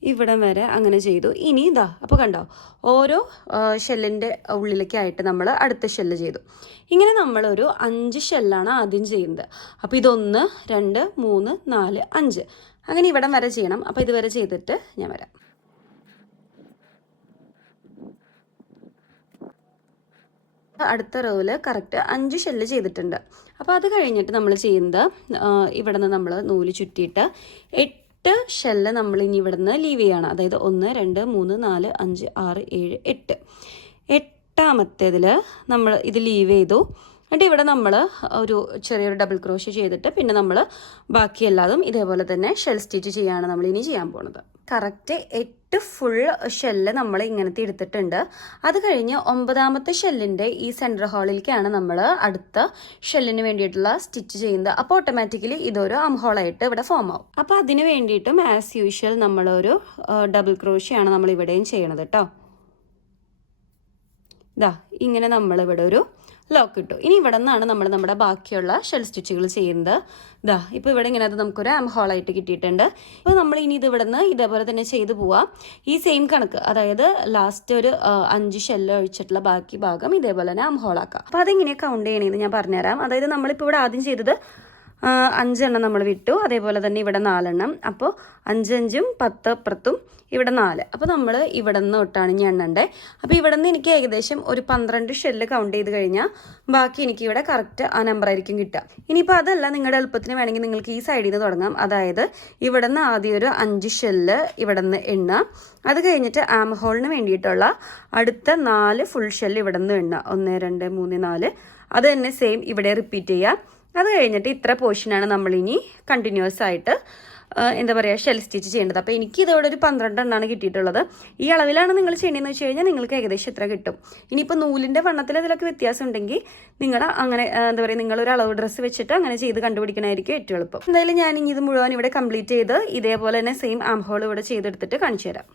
ഇവിടം വരെ അങ്ങനെ ചെയ്തു. ഇനി അപ്പോൾ കണ്ടോ, ഓരോ ഷെല്ലിൻ്റെ ഉള്ളിലേക്കായിട്ട് നമ്മൾ അടുത്ത ഷെല്ല് ചെയ്തു. ഇങ്ങനെ നമ്മളൊരു 5 ഷെല്ലാണ് ആദ്യം ചെയ്യുന്നത്. അപ്പോൾ 1, 2, 3, 4, 5 അങ്ങനെ ഇവിടം വരെ ചെയ്യണം. അപ്പോൾ ഇതുവരെ ചെയ്തിട്ട് ഞാൻ വരാം. അടുത്ത റോയിൽ കറക്റ്റ് 5 ഷെല്ല് ചെയ്തിട്ടുണ്ട്. അപ്പോൾ അത് കഴിഞ്ഞിട്ട് നമ്മൾ ചെയ്യുന്നത് ഇവിടെ നിന്ന് നമ്മൾ നൂല് ചുറ്റിയിട്ട് 8 ഷെല്ല് നമ്മൾ ഇനി ഇവിടെ നിന്ന് ലീവ് ചെയ്യണം. അതായത് 1, 2, 3, 4, 5, 6, 7, 8. 8ാമത്തേതിൽ നമ്മൾ ഇത് ലീവ് ചെയ്തു. എന്നിട്ട് ഇവിടെ നമ്മൾ ഒരു ചെറിയൊരു ഡബിൾ ക്രോഷ്യ ചെയ്തിട്ട് പിന്നെ നമ്മൾ ബാക്കി എല്ലാതും ഇതേപോലെ തന്നെ ഷെൽ സ്റ്റിച്ച് ചെയ്യാണ് നമ്മൾ ഇനി ചെയ്യാൻ പോകുന്നത്. കറക്റ്റ് 8 ഫുൾ ഷെല്ല് നമ്മൾ ഇങ്ങനത്തെ എടുത്തിട്ടുണ്ട്. അത് കഴിഞ്ഞ് 9ാമത്തെ ഷെല്ലിൻ്റെ ഈ സെൻറ്റർ ഹോളിലേക്കാണ് നമ്മൾ അടുത്ത ഷെല്ലിന് വേണ്ടിയിട്ടുള്ള സ്റ്റിച്ച് ചെയ്യുന്നത്. അപ്പോൾ ഓട്ടോമാറ്റിക്കലി ഇതൊരു ആം ഹോളായിട്ട് ഇവിടെ ഫോം ആവും. അപ്പോൾ അതിന് വേണ്ടിയിട്ടും ആസ് യൂഷ്വൽ നമ്മളൊരു ഡബിൾ ക്രോഷ്യയാണ് നമ്മൾ ഇവിടെയും ചെയ്യണത് കേട്ടോ. ഇങ്ങനെ നമ്മളിവിടെ ഒരു ലോക്ക് ഇട്ടു. ഇനി ഇവിടെ നിന്നാണ് നമ്മൾ നമ്മുടെ ബാക്കിയുള്ള ഷെൽ സ്റ്റിച്ചുകൾ ചെയ്യുന്നത്. ഇപ്പോൾ ഇവിടെ ഇങ്ങനെ അത് നമുക്കൊരു ആം ഹോളായിട്ട് കിട്ടിയിട്ടുണ്ട്. ഇപ്പോൾ നമ്മൾ ഇനി ഇത് ഇവിടെ നിന്ന് ഇതേപോലെ തന്നെ ചെയ്തു പോവാം. ഈ സെയിം കണക്ക്, അതായത് ലാസ്റ്റ് ഒരു 5 ഷെല്ല് ഒഴിച്ചിട്ടുള്ള ബാക്കി ഭാഗം ഇതേപോലെ തന്നെ ആം ഹോളാക്കാം. അപ്പോൾ അതെങ്ങനെ കൗണ്ട് ചെയ്യണമെന്ന് ഞാൻ പറഞ്ഞുതരാം. അതായത് നമ്മളിപ്പോൾ ഇവിടെ ആദ്യം ചെയ്തത് 5 എണ്ണം നമ്മൾ വിട്ടു. അതേപോലെ തന്നെ ഇവിടെ 4 എണ്ണം. അപ്പോൾ 5 5ഉം 10 അപ്പുറത്തും ഇവിടെ 4. അപ്പോൾ നമ്മൾ ഇവിടെ നിന്ന് തൊട്ടാണ് ഇനി എണ്ണണ്ടേ. അപ്പോൾ ഇവിടെ നിന്ന് എനിക്ക് ഏകദേശം ഒരു 12 ഷെല്ല് കൗണ്ട് ചെയ്ത് കഴിഞ്ഞാൽ ബാക്കി എനിക്ക് ഇവിടെ കറക്റ്റ് ആ നമ്പറായിരിക്കും കിട്ടുക. ഇനിയിപ്പോൾ അതല്ല, നിങ്ങളുടെ എളുപ്പത്തിന് വേണമെങ്കിൽ നിങ്ങൾക്ക് ഈ സൈഡിൽ നിന്ന് തുടങ്ങാം. അതായത് ഇവിടെ നിന്ന് ആദ്യം ഒരു 5 ഷെല്ല് ഇവിടെ നിന്ന് എണ്ണുക. അത് കഴിഞ്ഞിട്ട് ആം ഹോളിന് വേണ്ടിയിട്ടുള്ള അടുത്ത 4 ഫുൾ ഷെല്ല് ഇവിടെ നിന്ന് എണ്ണുക. 1 2 3 4. അത് തന്നെ സെയിം ഇവിടെ റിപ്പീറ്റ് ചെയ്യുക. അത് കഴിഞ്ഞിട്ട് ഇത്ര പോർഷനാണ് നമ്മളിനി കണ്ടിന്യൂസ് ആയിട്ട് എന്താ പറയുക ഷെൽ സ്റ്റിച്ച് ചെയ്യേണ്ടത്. അപ്പോൾ എനിക്ക് ഇതോടെ ഒരു 12 എണ്ണമാണ് കിട്ടിയിട്ടുള്ളത്. ഈ അളവിലാണ് നിങ്ങൾ ചെയ്യണമെന്ന് വെച്ച് കഴിഞ്ഞാൽ നിങ്ങൾക്ക് ഏകദേശം ഇത്ര കിട്ടും. ഇനിയിപ്പോൾ നൂലിൻ്റെ വണ്ണത്തിൽ അതിലൊക്കെ വ്യത്യാസം ഉണ്ടെങ്കിൽ നിങ്ങൾ അങ്ങനെ എന്താ പറയുക നിങ്ങളൊരു അളവ് ഡ്രസ്സ് വെച്ചിട്ട് അങ്ങനെ ചെയ്ത് കണ്ടുപിടിക്കണമായിരിക്കും ഏറ്റവും എളുപ്പം. എന്തായാലും ഞാൻ ഇനി ഇത് മുഴുവൻ ഇവിടെ കംപ്ലീറ്റ് ചെയ്ത് ഇതേപോലെ തന്നെ സെയിം ആം ഹോൾ ഇവിടെ ചെയ്തെടുത്തിട്ട് കാണിച്ചു തരാം.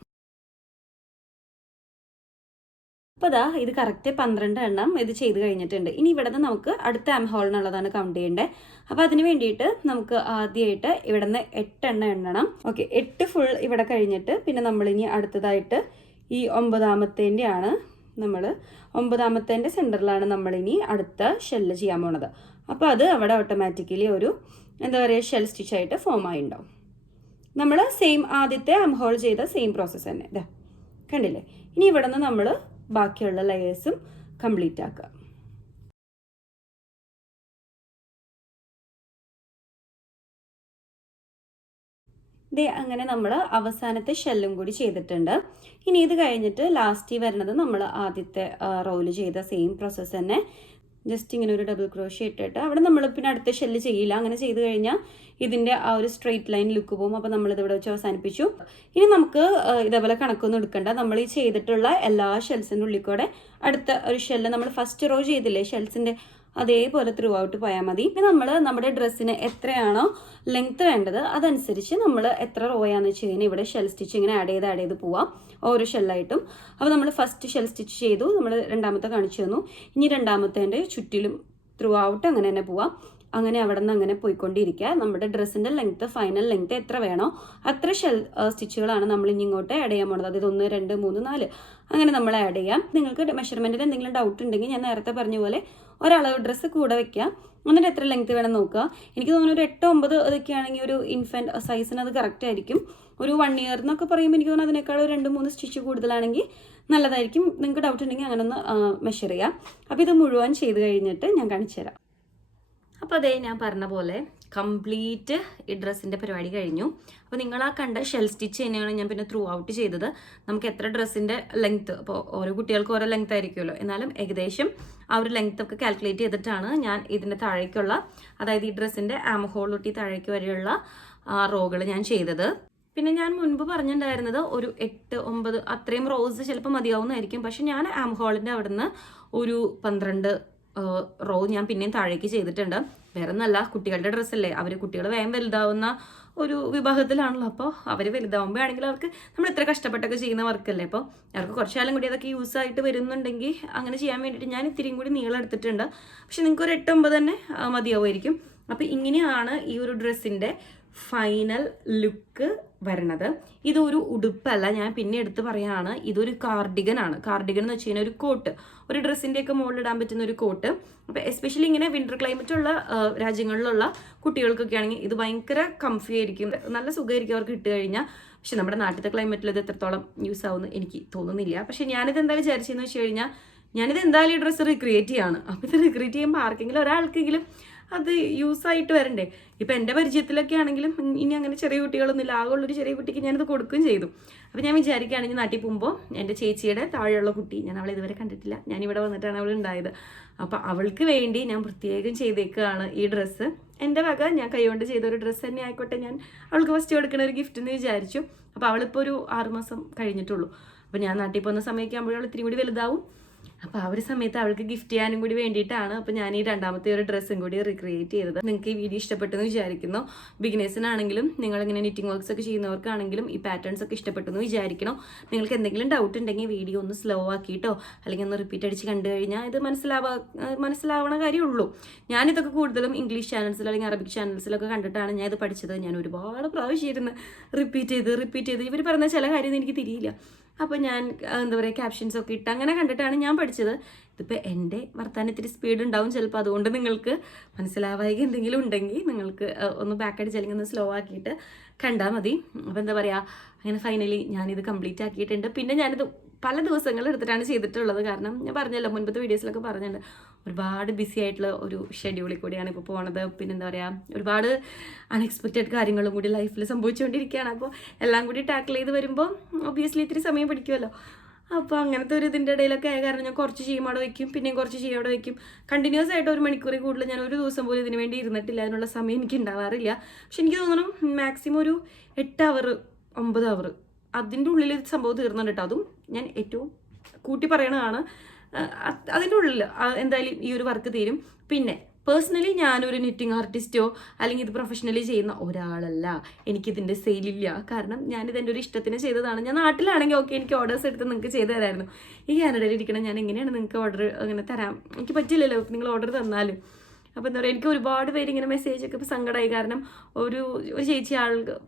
അപ്പോൾ ഇത് കറക്റ്റ് 12 എണ്ണം ഇത് ചെയ്ത് കഴിഞ്ഞിട്ടുണ്ട്. ഇനി ഇവിടെ നിന്ന് നമുക്ക് അടുത്ത ആം ഹോളിനുള്ളതാണ് കൗണ്ട് ചെയ്യേണ്ടത്. അപ്പോൾ അതിന് വേണ്ടിയിട്ട് നമുക്ക് ആദ്യമായിട്ട് ഇവിടെ നിന്ന് 8 എണ്ണം എണ്ണണം. ഓക്കെ, 8 ഫുൾ ഇവിടെ കഴിഞ്ഞിട്ട് പിന്നെ നമ്മളിനി അടുത്തതായിട്ട് ഈ 9ാമത്തേൻ്റെ ആണ് നമ്മൾ 9ാമത്തേൻ്റെ സെൻറ്ററിലാണ് നമ്മളിനി അടുത്ത ഷെല്ല് ചെയ്യാൻ പോണത്. അപ്പോൾ അത് അവിടെ ഓട്ടോമാറ്റിക്കലി ഒരു എന്താ പറയുക ഷെൽ സ്റ്റിച്ചായിട്ട് ഫോം ആയിട്ടുണ്ടാവും. നമ്മൾ സെയിം ആദ്യത്തെ ആം ഹോൾ ചെയ്ത സെയിം പ്രോസസ്സ് തന്നെ കണ്ടില്ലേ. ഇനി ഇവിടെ നിന്ന് നമ്മൾ ബാക്കിയുള്ള ലെയേഴ്സും കംപ്ലീറ്റ് ആക്കുക. അങ്ങനെ നമ്മൾ അവസാനത്തെ ഷെല്ലും കൂടി ചെയ്തിട്ടുണ്ട്. ഇനി ഇത് കഴിഞ്ഞിട്ട് ലാസ്റ്റ് വരുന്നത് നമ്മൾ ആദ്യത്തെ റോയിൽ ചെയ്ത സെയിം പ്രോസസ്സ് തന്നെ ജസ്റ്റ് ഇങ്ങനെ ഒരു ഡബിൾ ക്രോഷ്യ ഇട്ടിട്ട് അവിടെ നമ്മൾ പിന്നെ അടുത്ത ഷെല്ല് ചെയ്യില്ല. അങ്ങനെ ചെയ്ത് കഴിഞ്ഞാൽ ഇതിൻ്റെ ആ ഒരു സ്ട്രെയിറ്റ് ലൈൻ ലുക്ക് പോകും. അപ്പോൾ നമ്മളിത് ഇവിടെ വെച്ച് അവസാനിപ്പിച്ചു. ഇനി നമുക്ക് ഇതേപോലെ കണക്കൊന്നും എടുക്കണ്ട. നമ്മൾ ഈ ചെയ്തിട്ടുള്ള എല്ലാ ഷെൽസിൻ്റെ ഉള്ളിൽ കൂടെ അടുത്ത ഒരു ഷെല്ല് നമ്മൾ ഫസ്റ്റ് റോ ചെയ്തില്ലേ ഷെൽസിൻ്റെ, അതേപോലെ ത്രൂ ഔട്ട് പോയാൽ മതി. ഇനി നമ്മൾ നമ്മുടെ ഡ്രസ്സിന് എത്രയാണോ ലെങ്ത് വേണ്ടത് അതനുസരിച്ച് നമ്മൾ എത്ര റോയാന്ന് വെച്ച് കഴിഞ്ഞാൽ ഇവിടെ ഷെൽ സ്റ്റിച്ച് ഇങ്ങനെ ആഡ് ചെയ്ത് പോവാം ഓരോ ഷെല്ലായിട്ടും. അപ്പോൾ നമ്മൾ ഫസ്റ്റ് ഷെൽ സ്റ്റിച്ച് ചെയ്തു, നമ്മൾ രണ്ടാമത്തെ കാണിച്ചു തന്നു. ഇനി രണ്ടാമത്തേൻ്റെ ചുറ്റിലും ത്രൂ ഔട്ട് അങ്ങനെ തന്നെ പോവാം. അങ്ങനെ അവിടെ നിന്ന് അങ്ങനെ പോയിക്കൊണ്ടിരിക്കുക. നമ്മുടെ ഡ്രസ്സിൻ്റെ ലെങ്ത്ത്, ഫൈനൽ ലെങ്ത്ത് എത്ര വേണോ അത്ര ഷെൽ സ്റ്റിച്ചുകളാണ് നമ്മൾ ഇനി ഇങ്ങോട്ട് ആഡ് ചെയ്യാൻ പോകുന്നത്. അതായത് 1, 2, 3, 4 അങ്ങനെ നമ്മൾ ആഡ് ചെയ്യാം. നിങ്ങൾക്ക് മെഷർമെൻറ്റിൽ എന്തെങ്കിലും ഡൗട്ട് ഉണ്ടെങ്കിൽ ഞാൻ നേരത്തെ പറഞ്ഞ പോലെ ഒരളവ് ഡ്രസ്സ് കൂടെ വെക്കാം, എന്നിട്ട് എത്ര ലെങ്ത്ത് വേണം നോക്കുക. എനിക്ക് തോന്നുന്നു ഒരു 8, 9 ഇതൊക്കെ ആണെങ്കിൽ ഒരു ഇൻഫൻറ്റ് സൈസിന് അത് കറക്റ്റ് ആയിരിക്കും. ഒരു 1 ഇയർ എന്നൊക്കെ പറയുമ്പോൾ എനിക്ക് തോന്നുന്നു അതിനേക്കാൾ 2, 3 സ്റ്റിച്ച് കൂടുതലാണെങ്കിൽ നല്ലതായിരിക്കും. നിങ്ങൾക്ക് ഡൗട്ട് ഉണ്ടെങ്കിൽ അങ്ങനെ ഒന്ന് മെഷർ ചെയ്യാം. അപ്പോൾ ഇത് മുഴുവൻ ചെയ്ത് കഴിഞ്ഞിട്ട് ഞാൻ കാണിച്ചു തരാം. അപ്പോൾ അതേ ഞാൻ പറഞ്ഞ പോലെ കംപ്ലീറ്റ് ഈ ഡ്രസ്സിൻ്റെ പരിപാടി കഴിഞ്ഞു. അപ്പോൾ നിങ്ങൾ ആ കണ്ട ഷെൽ സ്റ്റിച്ച് തന്നെയാണ് ഞാൻ പിന്നെ ത്രൂ ഔട്ട് ചെയ്തത്. നമുക്ക് എത്ര ഡ്രസ്സിൻ്റെ ലെങ്ത്ത്, അപ്പോൾ ഓരോ കുട്ടികൾക്ക് ഓരോ ലെങ്ത്ത് ആയിരിക്കുമല്ലോ, എന്നാലും ഏകദേശം ആ ഒരു ലെങ്ത്ത് ഒക്കെ കാൽക്കുലേറ്റ് ചെയ്തിട്ടാണ് ഞാൻ ഇതിൻ്റെ താഴേക്കുള്ള, അതായത് ഈ ഡ്രസ്സിൻ്റെ ആം ഹോൾ തൊട്ടി താഴേക്ക് വരെയുള്ള റോകൾ ഞാൻ ചെയ്തത്. പിന്നെ ഞാൻ മുൻപ് പറഞ്ഞിട്ടുണ്ടായിരുന്നത് ഒരു 8, 9 അത്രയും റോസ് ചിലപ്പോൾ മതിയാവുന്നതായിരിക്കും. പക്ഷെ ഞാൻ ആം ഹോളിൻ്റെ അവിടെ നിന്ന് ഒരു 12 റോ ഞാൻ പിന്നെയും താഴേക്ക് ചെയ്തിട്ടുണ്ട്. വേറെ ഒന്നല്ല, കുട്ടികളുടെ ഡ്രസ്സല്ലേ, കുട്ടികൾ വേഗം വലുതാവുന്ന ഒരു വിഭാഗത്തിലാണല്ലോ. അപ്പോൾ അവർ വലുതാവുമ്പോൾ ആണെങ്കിൽ അവർക്ക് നമ്മൾ ഇത്ര കഷ്ടപ്പെട്ടൊക്കെ ചെയ്യുന്ന വർക്കല്ലേ, അപ്പോൾ അവർക്ക് കുറച്ച് കാലം കൂടി അതൊക്കെ യൂസ് ആയിട്ട് വരുന്നുണ്ടെങ്കിൽ അങ്ങനെ ചെയ്യാൻ വേണ്ടിയിട്ട് ഞാൻ ഇത്തിരിയും കൂടി നീളം എടുത്തിട്ടുണ്ട്. പക്ഷെ നിങ്ങൾക്ക് ഒരു 8, 9 തന്നെ മതിയാവുമായിരിക്കും. അപ്പോൾ ഇങ്ങനെയാണ് ഈ ഒരു ഡ്രസ്സിൻ്റെ ഫൈനൽ ലുക്ക് വരണത്. ഇതൊരു ഉടുപ്പല്ല, ഞാൻ പിന്നെ എടുത്ത് പറയാണ്, ഇതൊരു കാർഡിഗൻ ആണ്. കാർഡിഗൻ എന്ന് വെച്ച് കഴിഞ്ഞാൽ ഒരു കോട്ട്, ഒരു ഡ്രസ്സിൻ്റെയൊക്കെ മുകളിൽ ഇടാൻ പറ്റുന്ന ഒരു കോട്ട്. അപ്പോൾ എസ്പെഷ്യലി ഇങ്ങനെ വിൻ്റർ ക്ലൈമറ്റ് ഉള്ള രാജ്യങ്ങളിലുള്ള കുട്ടികൾക്കൊക്കെ ആണെങ്കിൽ ഇത് ഭയങ്കര കംഫി ആയിരിക്കും, നല്ല സുഖമായിരിക്കും അവർക്ക് ഇട്ട് കഴിഞ്ഞാൽ. പക്ഷെ നമ്മുടെ നാട്ടിലത്തെ ക്ലൈമറ്റിൽ ഇത് എത്രത്തോളം യൂസ് ആവുമെന്ന് എനിക്ക് തോന്നുന്നില്ല. പക്ഷെ ഞാനിത് എന്താ വിചാരിച്ചെന്ന് വെച്ച് കഴിഞ്ഞാൽ, ഞാനിത് എന്തായാലും ഈ ഡ്രസ്സ് റിക്രിയേറ്റ് ചെയ്യാണ്. അപ്പോൾ ഇത് റിക്രിയേറ്റ് ചെയ്യുമ്പോൾ ആർക്കെങ്കിലും ഒരാൾക്കെങ്കിലും അത് യൂസായിട്ട് വരണ്ടേ. ഇപ്പം എൻ്റെ പരിചയത്തിലൊക്കെ ആണെങ്കിലും ഇനി അങ്ങനെ ചെറിയ കുട്ടികളൊന്നുമില്ല, ആകെയുള്ളൊരു ചെറിയ കുട്ടിക്ക് ഞാനിത് കൊടുക്കുകയും ചെയ്തു. അപ്പോൾ ഞാൻ വിചാരിക്കുകയാണെങ്കിൽ നാട്ടിൽ പോകുമ്പോൾ എൻ്റെ ചേച്ചിയുടെ താഴെയുള്ള കുട്ടി, ഞാൻ അവളെ ഇതുവരെ കണ്ടിട്ടില്ല, ഞാനിവിടെ വന്നിട്ടാണ് അവൾ ഉണ്ടായത്. അപ്പോൾ അവൾക്ക് വേണ്ടി ഞാൻ പ്രത്യേകം ചെയ്തേക്കുകയാണ് ഈ ഡ്രസ്സ്. എൻ്റെ വക ഞാൻ കൈകൊണ്ട് ചെയ്തൊരു ഡ്രസ്സ് തന്നെ ആയിക്കോട്ടെ, ഞാൻ അവൾക്ക് ഫസ്റ്റ് കൊടുക്കുന്ന ഒരു ഗിഫ്റ്റ് എന്ന് വിചാരിച്ചു. അപ്പോൾ അവളിപ്പോൾ ഒരു 6 മാസം കഴിഞ്ഞിട്ടുള്ളൂ. അപ്പോൾ ഞാൻ നാട്ടിൽ പോകുന്ന സമയമൊക്കെ ആകുമ്പോഴേ അവൾ ഇത്തിരി കൂടി വലുതാവും. അപ്പോൾ ആ ഒരു സമയത്ത് അവൾക്ക് ഗിഫ്റ്റ് ചെയ്യാനും കൂടി വേണ്ടിയിട്ടാണ് അപ്പോൾ ഞാൻ ഈ രണ്ടാമത്തെ ഒരു ഡ്രസ്സും കൂടി റിക്രിയേറ്റ് ചെയ്തത്. നിങ്ങൾക്ക് ഈ വീഡിയോ ഇഷ്ടപ്പെട്ടെന്ന് വിചാരിക്കുന്നു. ബിഗിനേഴ്സിനാണെങ്കിലും നിങ്ങളിങ്ങനെ നിറ്റിംഗ് വർക്ക്സ് ഒക്കെ ചെയ്യുന്നവർക്കാണെങ്കിലും ഈ പാറ്റേൺസ് ഒക്കെ ഇഷ്ടപ്പെട്ടെന്ന് വിചാരിക്കണം. നിങ്ങൾക്ക് എന്തെങ്കിലും ഡൗട്ട് ഉണ്ടെങ്കിൽ വീഡിയോ ഒന്ന് സ്ലോ ആക്കിയിട്ടോ അല്ലെങ്കിൽ ഒന്ന് റിപ്പീറ്റ് അടിച്ച് കണ്ടു കഴിഞ്ഞാൽ ഇത് മനസ്സിലാവണ കാര്യമുള്ളൂ. ഞാനിതൊക്കെ കൂടുതലും ഇംഗ്ലീഷ് ചാനൽസിൽ അല്ലെങ്കിൽ അറബിക് ചാനൽസിലൊക്കെ കണ്ടിട്ടാണ് ഞാൻ ഇത് പഠിച്ചത്. ഞാൻ ഒരുപാട് പ്രാവശ്യം ഇരുന്ന് റിപ്പീറ്റ് ചെയ്ത് ഇവർ പറയുന്ന ചില കാര്യമൊന്നും എനിക്ക് തിരിയില്ല. അപ്പോൾ ഞാൻ എന്താ പറയുക ക്യാപ്ഷൻസൊക്കെ ഇട്ട് അങ്ങനെ കണ്ടിട്ടാണ് ഞാൻ പഠിച്ചത്. ഇതിപ്പോൾ എൻ്റെ വർത്താനത്തിരി സ്പീഡ് ഉണ്ടാവും ചിലപ്പോൾ, അതുകൊണ്ട് നിങ്ങൾക്ക് മനസ്സിലാവായി എന്തെങ്കിലും ഉണ്ടെങ്കിൽ നിങ്ങൾക്ക് ഒന്ന് ബാക്ക് അടിച്ച് അല്ലെങ്കിൽ ഒന്ന് സ്ലോ ആക്കിയിട്ട് കണ്ടാൽ മതി. അപ്പോൾ എന്താ പറയുക, അങ്ങനെ ഫൈനലി ഞാനിത് കംപ്ലീറ്റ് ആക്കിയിട്ടുണ്ട്. പിന്നെ ഞാനിത് പല ദിവസങ്ങൾ എടുത്തിട്ടാണ് ചെയ്തിട്ടുള്ളത്. കാരണം ഞാൻ പറഞ്ഞല്ലോ, മുൻപത്തെ വീഡിയോസിലൊക്കെ പറഞ്ഞിട്ടുണ്ട്, ഒരുപാട് ബിസി ആയിട്ടുള്ള ഒരു ഷെഡ്യൂളിൽ കൂടിയാണ് ഇപ്പോൾ പോണത്. പിന്നെ എന്താ പറയുക, ഒരുപാട് അൺഎക്സ്പെക്റ്റഡ് കാര്യങ്ങളും കൂടി ലൈഫിൽ സംഭവിച്ചുകൊണ്ടിരിക്കുകയാണ്. അപ്പോൾ എല്ലാം കൂടി ടാക്കിൾ ചെയ്ത് വരുമ്പോൾ ഒബ്വിയസ്ലി ഇത്തിരി സമയം പിടിക്കുമല്ലോ. അപ്പോൾ അങ്ങനത്തെ ഒരു ഇതിൻ്റെ ഇടയിലൊക്കെ ആയ കാരണം ഞാൻ കുറച്ച് ചെയ്യും അവിടെ വയ്ക്കും, പിന്നെയും കുറച്ച് ചെയ്യും അവിടെ വയ്ക്കും. കണ്ടിന്യൂസ് ആയിട്ട് 1 മണിക്കൂറിൽ കൂടുതൽ ഞാൻ ഒരു ദിവസം പോലും ഇതിന് വേണ്ടി ഇരുന്നിട്ടില്ല. അതിനുള്ള സമയം എനിക്ക് ഉണ്ടാവാറില്ല. പക്ഷെ എനിക്ക് തോന്നണം മാക്സിമം ഒരു 8 അവർ 9 അവർ അതിൻ്റെ ഉള്ളിൽ സംഭവം തീർന്നുണ്ട് കേട്ടോ. അതും ഞാൻ ഏറ്റവും കൂട്ടി പറയണതാണ്. അതിൻ്റെ ഉള്ളിൽ എന്തായാലും ഈ ഒരു വർക്ക് തീരും. പിന്നെ പേഴ്സണലി ഞാനൊരു നിറ്റിംഗ് ആർട്ടിസ്റ്റോ അല്ലെങ്കിൽ ഇത് പ്രൊഫഷണലി ചെയ്യുന്ന ഒരാളല്ല. എനിക്കിതിൻ്റെ സെയിലില്ല. കാരണം ഞാനിത് എൻ്റെ ഒരു ഇഷ്ടത്തിന് ചെയ്തതാണ്. ഞാൻ നാട്ടിലാണെങ്കിൽ ഓക്കെ, എനിക്ക് ഓർഡേഴ്സ് എടുത്ത് നിങ്ങൾക്ക് ചെയ്ത് തരായിരുന്നു. ഈ കാനഡയിൽ ഇരിക്കണം, ഞാൻ എങ്ങനെയാണ് നിങ്ങൾക്ക് ഓർഡർ അങ്ങനെ തരാം? എനിക്ക് പറ്റില്ലല്ലോ നിങ്ങൾ ഓർഡർ തന്നാലും. അപ്പോൾ എന്താ പറയുക, എനിക്ക് ഒരുപാട് പേര് ഇങ്ങനെ മെസ്സേജൊക്കെ ഇപ്പോൾ സങ്കടമായി. കാരണം ഒരു ചേച്ചി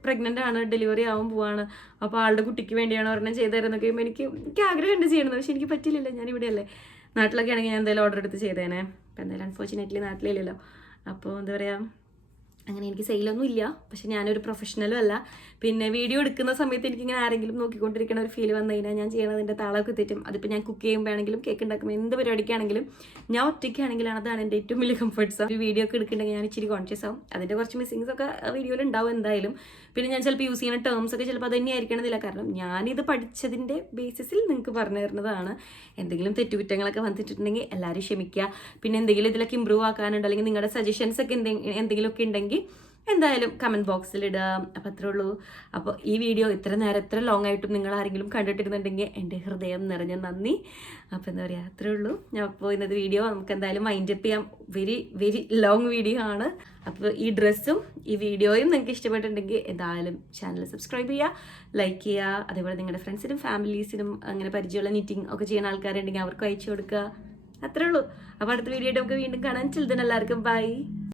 പ്രഗ്നൻ്റ് ആണ്, ഡെലിവറി ആവാൻ പോവാണ്, അപ്പോൾ ആളുടെ കുട്ടിക്ക് വേണ്ടിയാണ് ഒരെണ്ണം ചെയ്തു തരുന്നൊക്കെ കഴിയുമ്പോൾ എനിക്ക് ആഗ്രഹമുണ്ട് ചെയ്യണമെന്ന്. പക്ഷെ എനിക്ക് പറ്റില്ലല്ലോ, ഞാനിവിടെയല്ലേ. നാട്ടിലൊക്കെ ആണെങ്കിൽ ഞാൻ എന്തായാലും ഓർഡർ എടുത്ത് ചെയ്തേനെ. അപ്പോൾ എന്തായാലും അൺഫോർച്ചുനേറ്റ്ലി നാട്ടിലില്ലല്ലോ. അപ്പോൾ എന്താ പറയുക, അങ്ങനെ എനിക്ക് സെയിലൊന്നും ഇല്ല, പക്ഷെ ഞാനൊരു പ്രൊഫഷണലും അല്ല. പിന്നെ വീഡിയോ എടുക്കുന്ന സമയത്ത് എനിക്കിങ്ങനെ ആരെങ്കിലും നോക്കിക്കൊണ്ടിരിക്കുന്ന ഒരു ഫീൽ വന്നു കഴിഞ്ഞാൽ ഞാൻ ചെയ്യണതിൻ്റെ താളമൊക്കെ തെറ്റും. അതിപ്പോൾ ഞാൻ കുക്ക് ചെയ്യുമ്പോഴാണെങ്കിലും കേക്ക് ഉണ്ടാക്കുമ്പോൾ എന്ത് പരിപാടിക്കാണെങ്കിലും ഞാൻ ഒറ്റയ്ക്കാണെങ്കിലാണ് അതാണ് എൻ്റെ ഏറ്റവും വലിയ കംഫർട്ട്സ്. ഒരു വീഡിയോ ഒക്കെ എടുക്കുന്നുണ്ടെങ്കിൽ ഞാൻ ഇച്ചിരി കോൺഷ്യസ് ആവും. അതിൻ്റെ കുറച്ച് മിസ്സിങ്സ് ഒക്കെ വീഡിയോയിൽ ഉണ്ടാവും എന്തായാലും. പിന്നെ ഞാൻ ചിലപ്പോൾ യൂസ് ചെയ്യുന്ന ടേംസ് ഒക്കെ ചിലപ്പോൾ അത് തന്നെ ആയിരിക്കണമെന്നില്ല, കാരണം ഞാനിത് പഠിച്ചതിൻ്റെ ബേസിസിൽ നിങ്ങൾക്ക് പറഞ്ഞു തരുന്നതാണ്. എന്തെങ്കിലും തെറ്റുകുറ്റങ്ങളൊക്കെ വന്നിട്ടുണ്ടെങ്കിൽ എല്ലാവരും ക്ഷമിക്കുക. പിന്നെ എന്തെങ്കിലും ഇതിലൊക്കെ ഇമ്പ്രൂവ് ആക്കാനുണ്ട്, അല്ലെങ്കിൽ നിങ്ങളുടെ സജഷൻസ് ഒക്കെ എന്തെങ്കിലുമൊക്കെ ഉണ്ടെങ്കിൽ എന്തായാലും കമൻറ്റ് ബോക്സിൽ ഇടുക. അപ്പോൾ അത്രേ ഉള്ളൂ. അപ്പോൾ ഈ വീഡിയോ ഇത്ര നേരം എത്ര ലോങ് ആയിട്ടും നിങ്ങൾ ആരെങ്കിലും കണ്ടിട്ടിരുന്നുണ്ടെങ്കിൽ എൻ്റെ ഹൃദയം നിറഞ്ഞ നന്ദി. അപ്പോൾ എന്താ പറയുക, അത്രേ ഉള്ളൂ. ഞാൻ അപ്പോൾ ഇന്നത്തെ വീഡിയോ നമുക്ക് എന്തായാലും മൈൻഡ് അപ്പ് ചെയ്യാം. വെരി ലോങ് വീഡിയോ ആണ്. അപ്പോൾ ഈ ഡ്രസ്സും ഈ വീഡിയോയും നിങ്ങൾക്ക് ഇഷ്ടപ്പെട്ടിട്ടുണ്ടെങ്കിൽ എന്തായാലും ചാനൽ സബ്സ്ക്രൈബ് ചെയ്യുക, ലൈക്ക് ചെയ്യുക. അതേപോലെ നിങ്ങളുടെ ഫ്രണ്ട്സിനും ഫാമിലീസിനും അങ്ങനെ പരിചയമുള്ള നിറ്റിംഗ് ഒക്കെ ചെയ്യുന്ന ആൾക്കാരുണ്ടെങ്കിൽ അവർക്കും അയച്ചു കൊടുക്കുക. അത്രേ ഉള്ളൂ. അപ്പോൾ അടുത്ത വീഡിയോ ആയിട്ട് നമുക്ക് വീണ്ടും കാണാൻ. ചിൽഡ്രൻ എല്ലാവർക്കും ബൈ.